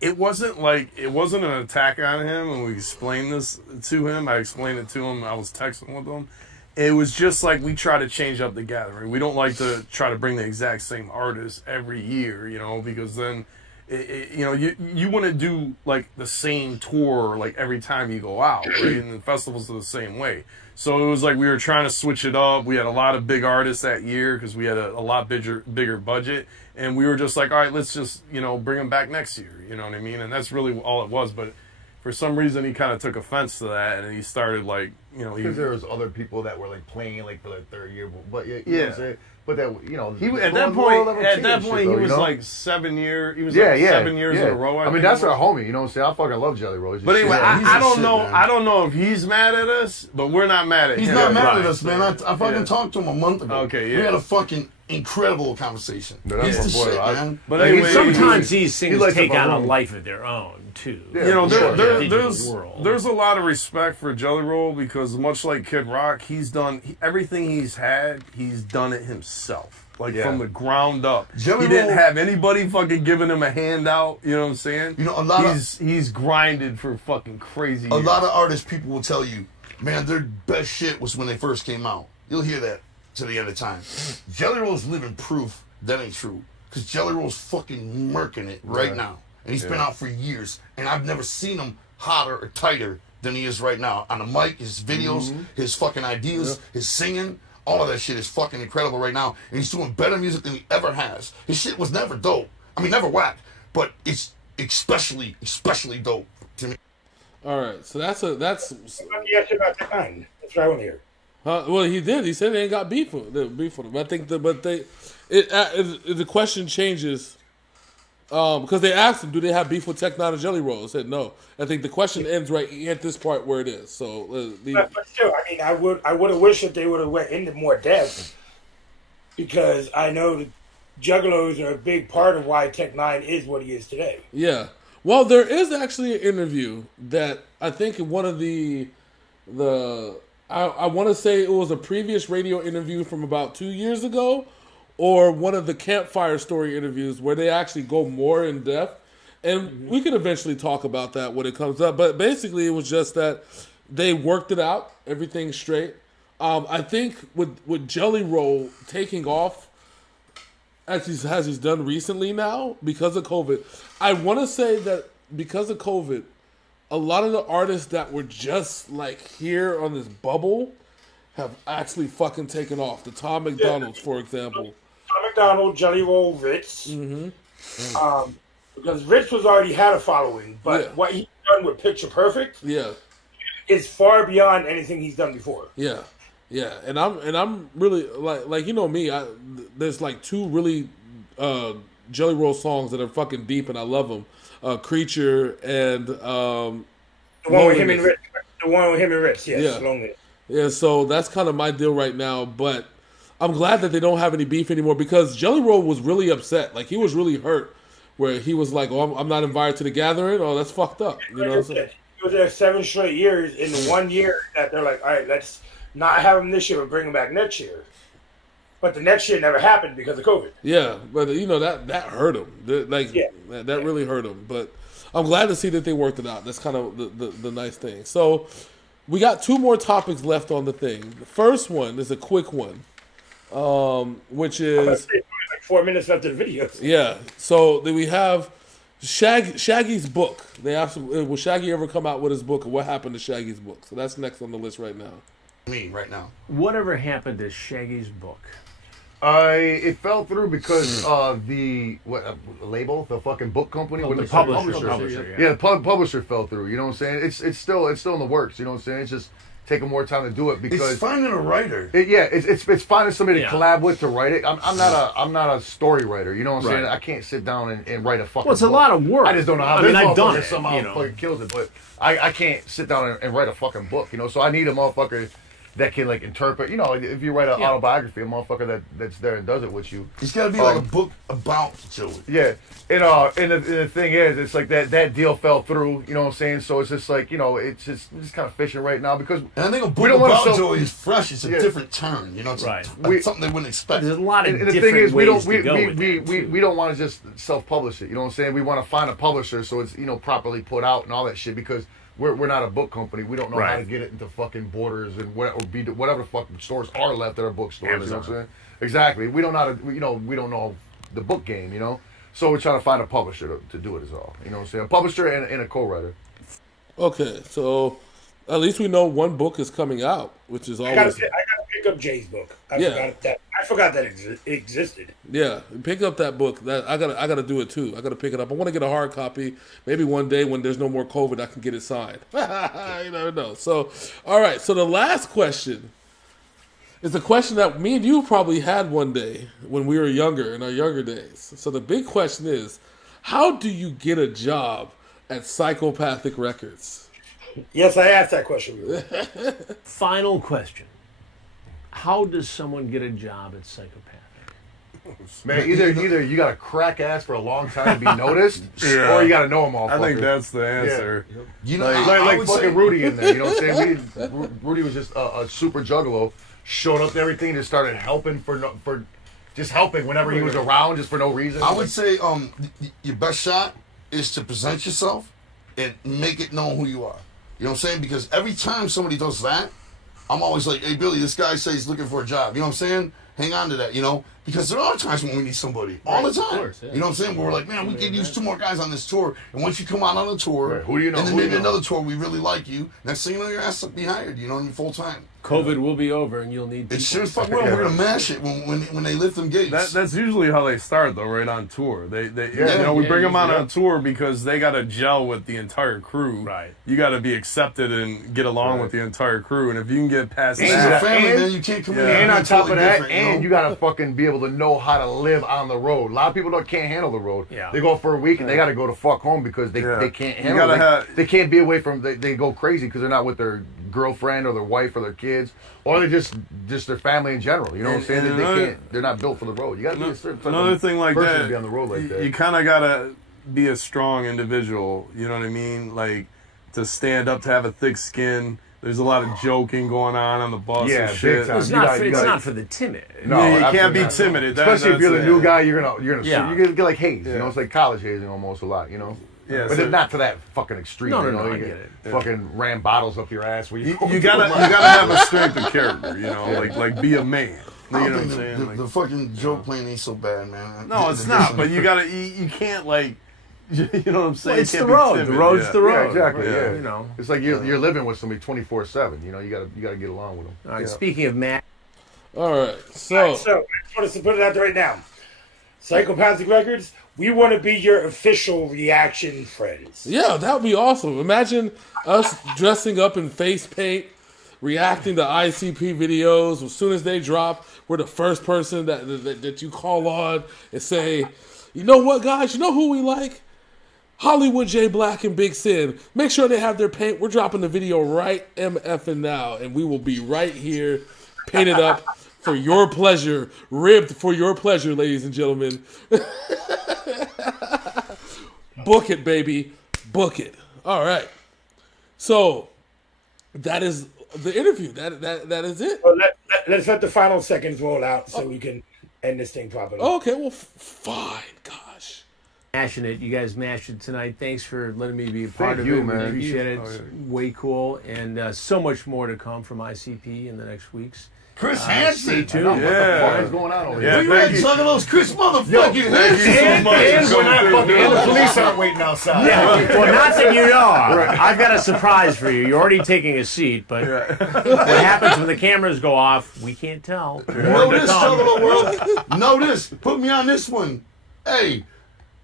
it wasn't an attack on him. And we explained this to him. I explained it to him. I was texting with him. It was just like we try to change up the gathering. We don't like to try to bring the exact same artist every year, you know, because then, you want to do like the same tour like every time you go out, right? And the festivals are the same way. So it was like we were trying to switch it up. We had a lot of big artists that year because we had a lot bigger budget, and we were just like, all right, let's just bring them back next year. You know what I mean? And that's really all it was, but. For some reason, he kind of took offense to that, and he started because there was other people that were like playing like for their third year, but you know what I'm saying? But that he at that point he was like 7 years. He was 7 years in a row. I mean that's our homie. You know what I'm saying? I fucking love Jelly Roll. But anyway, I don't know. Man. I don't know if he's mad at us, but we're not mad at him. He's not mad at us, man. I fucking talked to him a month ago. Okay, yeah. We had a fucking incredible conversation. No, that's He's the my boy. shit, man. But Like, anyway, Sometimes these things likes take it on a wrong. life of their own too. Yeah. you know, Sure. there's a lot of respect for Jelly Roll because much like Kid Rock, he's done everything he's done it himself. Like Yeah. from the ground up. Jelly He didn't Roll- have anybody fucking giving him a handout. You know what I'm saying? You know, a lot of- he's grinded for fucking crazy. A years. lot of artists, people will tell you, man, their best shit was when they first came out. You'll hear that to the end of time. Jelly Roll's living proof that ain't true. Because Jelly Roll's fucking murking it right now. And he's been out for years. And I've never seen him hotter or tighter than he is right now. On the mic, his videos, his fucking ideas, his singing, all of that shit is fucking incredible right now. And he's doing better music than he ever has. His shit was never dope. I mean, never whack. But it's especially dope to me. All right, so that's Let me ask you about the nine. That's what I want to hear. well, he did. He said they ain't got beef with him. I think the question changes because they asked him, do they have beef with Tech Nine and Jelly Roll? He said no. I think the question ends right at this part where it is. So But still, I mean, I would have wished that they would have went into more depth because I know the Juggalos are a big part of why Tech Nine is what he is today. yeah. Well, there is actually an interview that I think in one of the I want to say it was a previous radio interview from about 2 years ago, or one of the Campfire Story interviews where they actually go more in depth, and we could eventually talk about that when it comes up. But basically, it was just that they worked it out, everything's straight. I think with Jelly Roll taking off as he's done recently now because of COVID, I want to say that because of COVID, a lot of the artists that were just like here on this bubble have actually fucking taken off. The Tom McDonald's, for example. Tom McDonald, Jelly Roll, Ritz. Because Ritz was already had a following, but what he's done with Picture Perfect is far beyond anything he's done before. Yeah, and I'm really like you know me. There's like two really Jelly Roll songs that are fucking deep, and I love them. Creature and The one with him and Ritz. The one with him and Ritz. Yes, Loneliness. Yeah, so that's kind of my deal right now. But I'm glad that they don't have any beef anymore because Jelly Roll was really upset. Like he was really hurt, where he was like, "Oh, I'm not invited to the gathering." Oh, that's fucked up. You know what I'm saying? He was there 7 straight years. In the 1 year that they're like, all right, let's not have him this year, but bring him back next year. But the next year never happened because of COVID. Yeah, but you know that hurt him. That really hurt him. But I'm glad to see that they worked it out. That's kind of the nice thing. So we got 2 more topics left on the thing. The first one is a quick one, which is Like 4 minutes left of the video. yeah. So then we have Shaggy's book. They asked, will Shaggy ever come out with his book, or what happened to Shaggy's book? So that's next on the list right now. Me right now. Whatever happened to Shaggy's book? It fell through because the label, the fucking book company, Oh, when the it's publisher, yeah, the publisher fell through. You know what I'm saying? It's still in the works. You know what I'm saying? It's just taking more time to do it because It's finding a writer. it's finding somebody to Yeah. collab with to write it. I'm not a story writer. You know what I'm saying? I can't sit down and write a fucking. Well, it's a book. lot of work. I just don't know how. I mean, this I've done motherfucker it. Somehow You know. fucking kills it, but I can't sit down and write a fucking book. You know, so I need a motherfucker that can like interpret. You know, if you write an autobiography, a motherfucker that's there and does it with you. It's got to be like a book about Joey. Yeah, and the thing is, it's like that deal fell through. You know what I'm saying? So it's just like, you know, it's just kind of fishing right now because And I think a we book don't wanna about sell- Joey is fresh. It's a different turn. You know, it's Right. something they wouldn't expect. There's a lot of and the different thing is, we ways don't to go with that. we don't want to just self-publish it. You know what I'm saying? We want to find a publisher so it's, you know, properly put out and all that shit because we're not a book company. We don't know how Right. to get it into fucking Borders and whatever the fucking stores are left that are bookstores. You know what I'm Amazon. saying? Exactly. We don't know how to, we don't know the book game. You know, so we're trying to find a publisher to do it. Is all. You know what I'm saying? A publisher and a co-writer. Okay, so at least we know one book is coming out, which is I gotta always pick up Jay's book. I Yeah. forgot that existed. yeah. Pick up that book. That I gotta do it too. I gotta pick it up. I want to get a hard copy. Maybe one day when there's no more COVID, I can get it signed. You never know. So, all right. So the last question is a question that me and you probably had one day when we were younger in our younger days. So the big question is, how do you get a job at Psychopathic Records? Yes, I asked that question. Final question. How does someone get a job at Psychopathic? Man, either you got to crack ass for a long time to be noticed, or you got to know them all. I think that's the answer. Yeah. You know, like fucking Rudy in there. You know what I'm saying? Rudy was just a super juggalo. Showed up to everything, just started helping for just helping whenever he was around, just for no reason. I would say your best shot is to present yourself and make it known who you are. You know what I'm saying? Because every time somebody does that, I'm always like, hey, Billy, this guy says he's looking for a job. You know what I'm saying? Hang on to that, you know? Because there are times when we need somebody. All the time. course, yeah. You know what I'm saying? Where we're like, man, we could use 2 more guys on this tour. And once you come out on a tour, Who do you know? and then Who do maybe you know? another tour, we really like you. Next thing you know, your ass will be hired, you know, in full time. COVID will be over, and you'll need people. It sure as fuck will. We're going to mash it when they lift them gates. That's usually how they start, though, right on tour. They Yeah. we bring them out yeah. on tour because they got to gel with the entire crew. Right. You got to be accepted and get along with the entire crew. And if you can get past It's that, a family, and- man. You can't come in Yeah. there And on top of that, different, you know? and you gotta fucking be able to know how to live on the road. A lot of people can't handle the road. Yeah. They go for a week and they gotta go to fuck home because they can't You handle gotta it. have- They can't be away from. They go crazy because they're not with their girlfriend or their wife or their kids, or they're just their family in general. You know what I'm And- saying? and They another- can't. They're not built for the road. You gotta be a certain type another of thing like person that, to be on the road like that. you kind of gotta be a strong individual. You know what I mean? Like to stand up, to have a thick skin. There's a lot of joking going on the bus Yeah, and big shit. time. It's You not. gotta- you It's gotta- not for the timid. No, Yeah, you can't absolutely be not. timid. Especially if you're the that's new it. guy, you're gonna Yeah. you're gonna get like haze. You know, it's like college hazing almost a lot. You know. Yeah, but so- then not to that fucking extreme. No, you no, know, no, I you get it. Fucking ram bottles up your ass. Where You gotta have a strength of character. You know, like be a man. You I know don't what I'm think saying? the, Like- the fucking joke playing ain't so bad, man. no, it's not. But you gotta. You can't like. You know what I'm saying? Well, it's You the can't be road. timid, The road's yeah. the road. Yeah, exactly. Yeah, You know. it's like you're living with somebody 24/7. You know, you gotta get along with them. All right. Speaking of Matt, All right. So, So I just want us to put it out there right now. Psychopathic Records, we want to be your official reaction friends. yeah, that would be awesome. Imagine us dressing up in face paint, reacting to ICP videos. As soon as they drop, we're the first person that you call on and say, you know what, guys? You know who we like? Hollywood J Black and Big Sin. Make sure they have their paint. We're dropping the video right MFing now, and we will be right here, painted up for your pleasure, ribbed for your pleasure, ladies and gentlemen. Book it, baby. Book it. All right. So that is the interview. That is it. Well, let's let the final seconds roll out so we can end this thing properly. Okay, well, fine. Gosh. mashing it. You guys mashed it tonight. Thanks for letting me be a part Thank of you, it. man. We appreciate it. Oh, It's yeah. way cool. And so much more to come from ICP in the next weeks. Chris Stay Hansen. tuned. What the Yeah. fuck is going on over Yeah, here? We thank read you. Juggalos, Chris motherfucking Thank you Hansen. so much. And for we're not coming fucking. through. And the police aren't waiting outside. Yeah, well, not that you know. I've got a surprise for you. You're already taking a seat, but what happens when the cameras go off, we can't tell. Know More to this, come. Juggalo World. Know this. Put me on this one. Hey,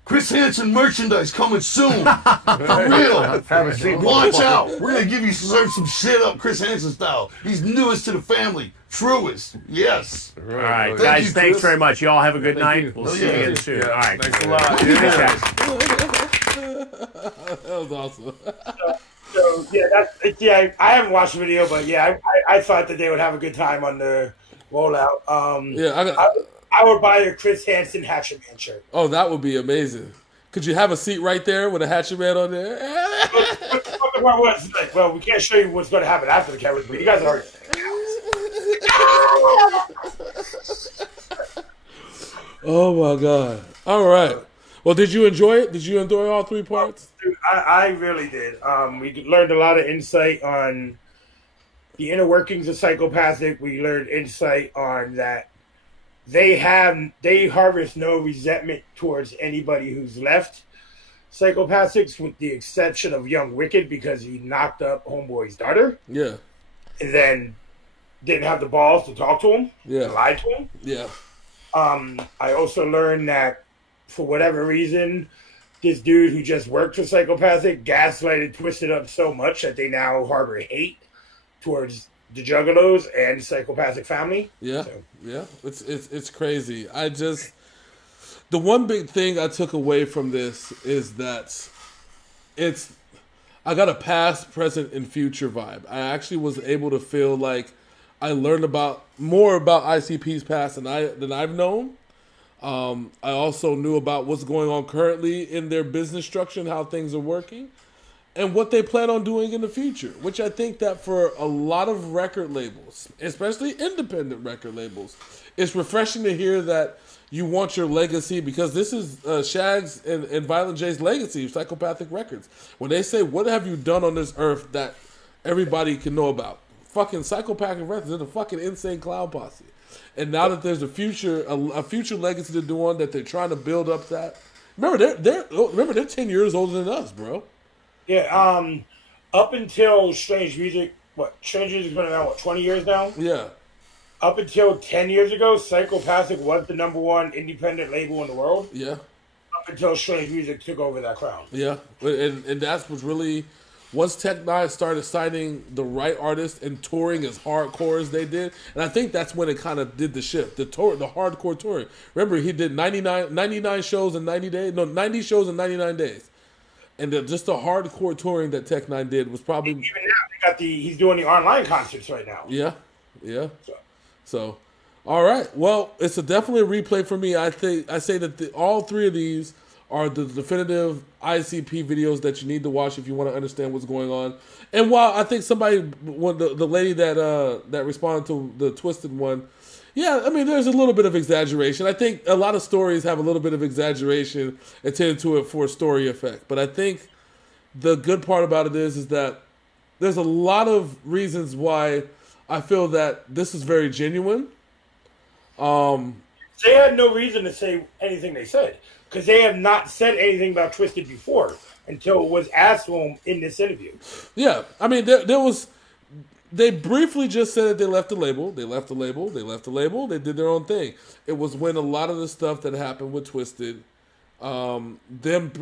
Chris Hansen merchandise coming soon. For real. Have a seat. Watch motherfucker. out. We're going to give you some shit up Chris Hansen style. He's newest to the family. Truest. Yes. All right, Thank guys, you, thanks Chris. very much. You all have a good night. you. We'll Oh, see you yeah. again soon. Yeah, All right. thanks a lot. Thanks, Yeah. guys. That was awesome. So I haven't watched the video, but yeah, I thought that they would have a good time on the rollout. Yeah, I would buy a Chris Hansen Hatchet Man shirt. oh, that would be amazing. Could you have a seat right there with a Hatchet Man on there? What the part was like, well, we can't show you what's going to happen after the cameras, but you guys are. Oh my God! All right. Well, did you enjoy it? Did you enjoy all three parts? Dude, I really did. We learned a lot of insight on the inner workings of Psychopathic. We learned insight on that they harvest no resentment towards anybody who's left Psychopathics, with the exception of Young Wicked, because he knocked up Homeboy's daughter Yeah. and then didn't have the balls to talk to him, Yeah. to lie to him. Yeah. I also learned that for whatever reason, this dude who just worked for Psychopathic gaslighted, twisted up so much that they now harbor hate towards the Juggalos and Psychopathic family. Yeah. So, Yeah. It's crazy. The one big thing I took away from this is that I got a past, present, and future vibe. I actually was able to feel like I learned more about ICP's past than I've known. I also knew about what's going on currently in their business structure and how things are working and what they plan on doing in the future, which I think that for a lot of record labels, especially independent record labels, it's refreshing to hear that you want your legacy, because this is Shag's and Violent J's legacy of Psychopathic Records. When they say, what have you done on this earth that everybody can know about? Fucking Psychopathic Records, they're the fucking Insane Clown Posse. And now that there's a future legacy to do on that, they're trying to build up that. Remember, they're 10 years older than us, bro. Yeah, up until Strange Music, Strange Music's been around, 20 years now? Yeah. Up until 10 years ago, Psychopathic was the #1 independent label in the world. Yeah. Up until Strange Music took over that crown. Yeah, and that's what's really, once Tech Nine started signing the right artists and touring as hardcore as they did, and I think that's when it kind of did the shift, the hardcore touring. Remember, he did 99 shows in 90 days, 90 shows in 99 days. And just the hardcore touring that Tech Nine did was probably... Even now, he's doing the online concerts right now. Yeah. So, all right. Well, it's definitely a replay for me. I say that all three of these are the definitive ICP videos that you need to watch if you want to understand what's going on. And while I think the lady that responded to the Twisted one, yeah, I mean, there's a little bit of exaggeration. I think a lot of stories have a little bit of exaggeration attended to it for story effect. But I think the good part about it is that there's a lot of reasons why I feel that this is very genuine. They had no reason to say anything they said, because they have not said anything about Twisted before until it was asked to them in this interview. Yeah, I mean, they briefly just said that they left the label. They left the label. They did their own thing. It was when a lot of the stuff that happened with Twisted, them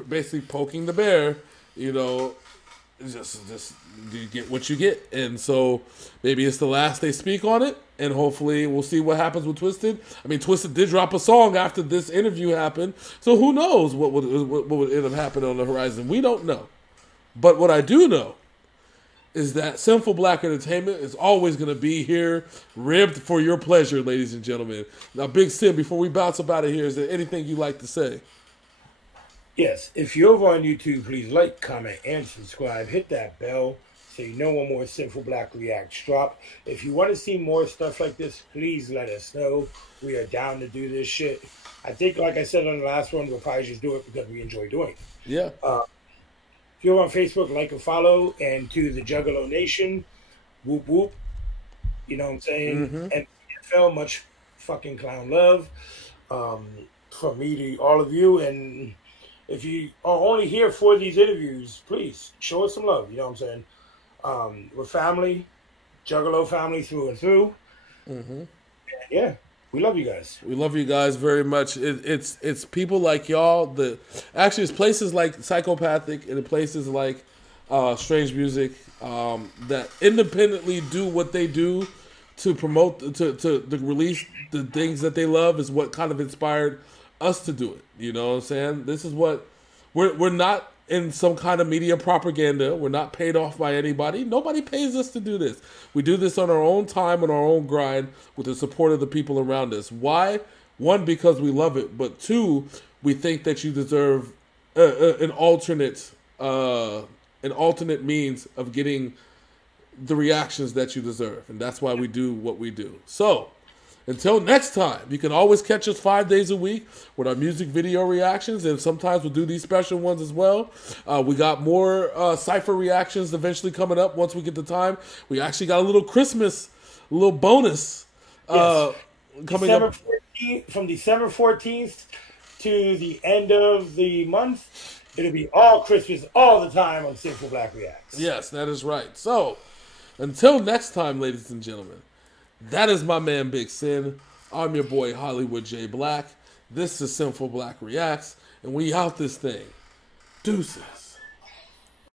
basically poking the bear, just you get what you get. And so maybe it's the last they speak on it, and hopefully we'll see what happens with Twisted. I mean, Twisted did drop a song after this interview happened, so who knows what would end up happening on the horizon. We don't know. But what I do know is that Synful Blaq Entertainment is always going to be here, ribbed for your pleasure, ladies and gentlemen. Now, Big Sin, before we bounce up out of here, is there anything you'd like to say? Yes, if you're over on YouTube, please like, comment, and subscribe. Hit that bell so you know when more Synful Blaq Reacts drop. If you want to see more stuff like this, please let us know. We are down to do this shit. I think, like I said on the last one, we'll probably just do it because we enjoy doing it. Yeah. If you're on Facebook, like and follow. And to the Juggalo Nation, whoop whoop. You know what I'm saying? Mm-hmm. And NFL, much fucking clown love from me to all of you. And if you are only here for these interviews, please show us some love. You know what I'm saying? We're family, Juggalo family through and through. Mm-hmm. And yeah, we love you guys. We love you guys very much. It's people like y'all. Actually, it's places like Psychopathic and places like Strange Music that independently do what they do to promote, to release the things that they love is what kind of inspired us to do it. You know what I'm saying? This is what we're not in some kind of media propaganda. We're not paid off by anybody. Nobody pays us to do this. We do this on our own time and our own grind with the support of the people around us. Why? One, because we love it, but two, we think that you deserve an alternate means of getting the reactions that you deserve, and that's why we do what we do. So, until next time, you can always catch us 5 days a week with our music video reactions, and sometimes we'll do these special ones as well. We got more Cypher reactions eventually coming up once we get the time. We actually got a little Christmas, bonus coming up. From December 14th to the end of the month, it'll be all Christmas all the time on Synful Blaq Reacts. Yes, that is right. So, until next time, ladies and gentlemen, that is my man Big Sin. I'm your boy Hollywood J. Black. This is Synful Blaq Reacts, and we out this thing. Deuces.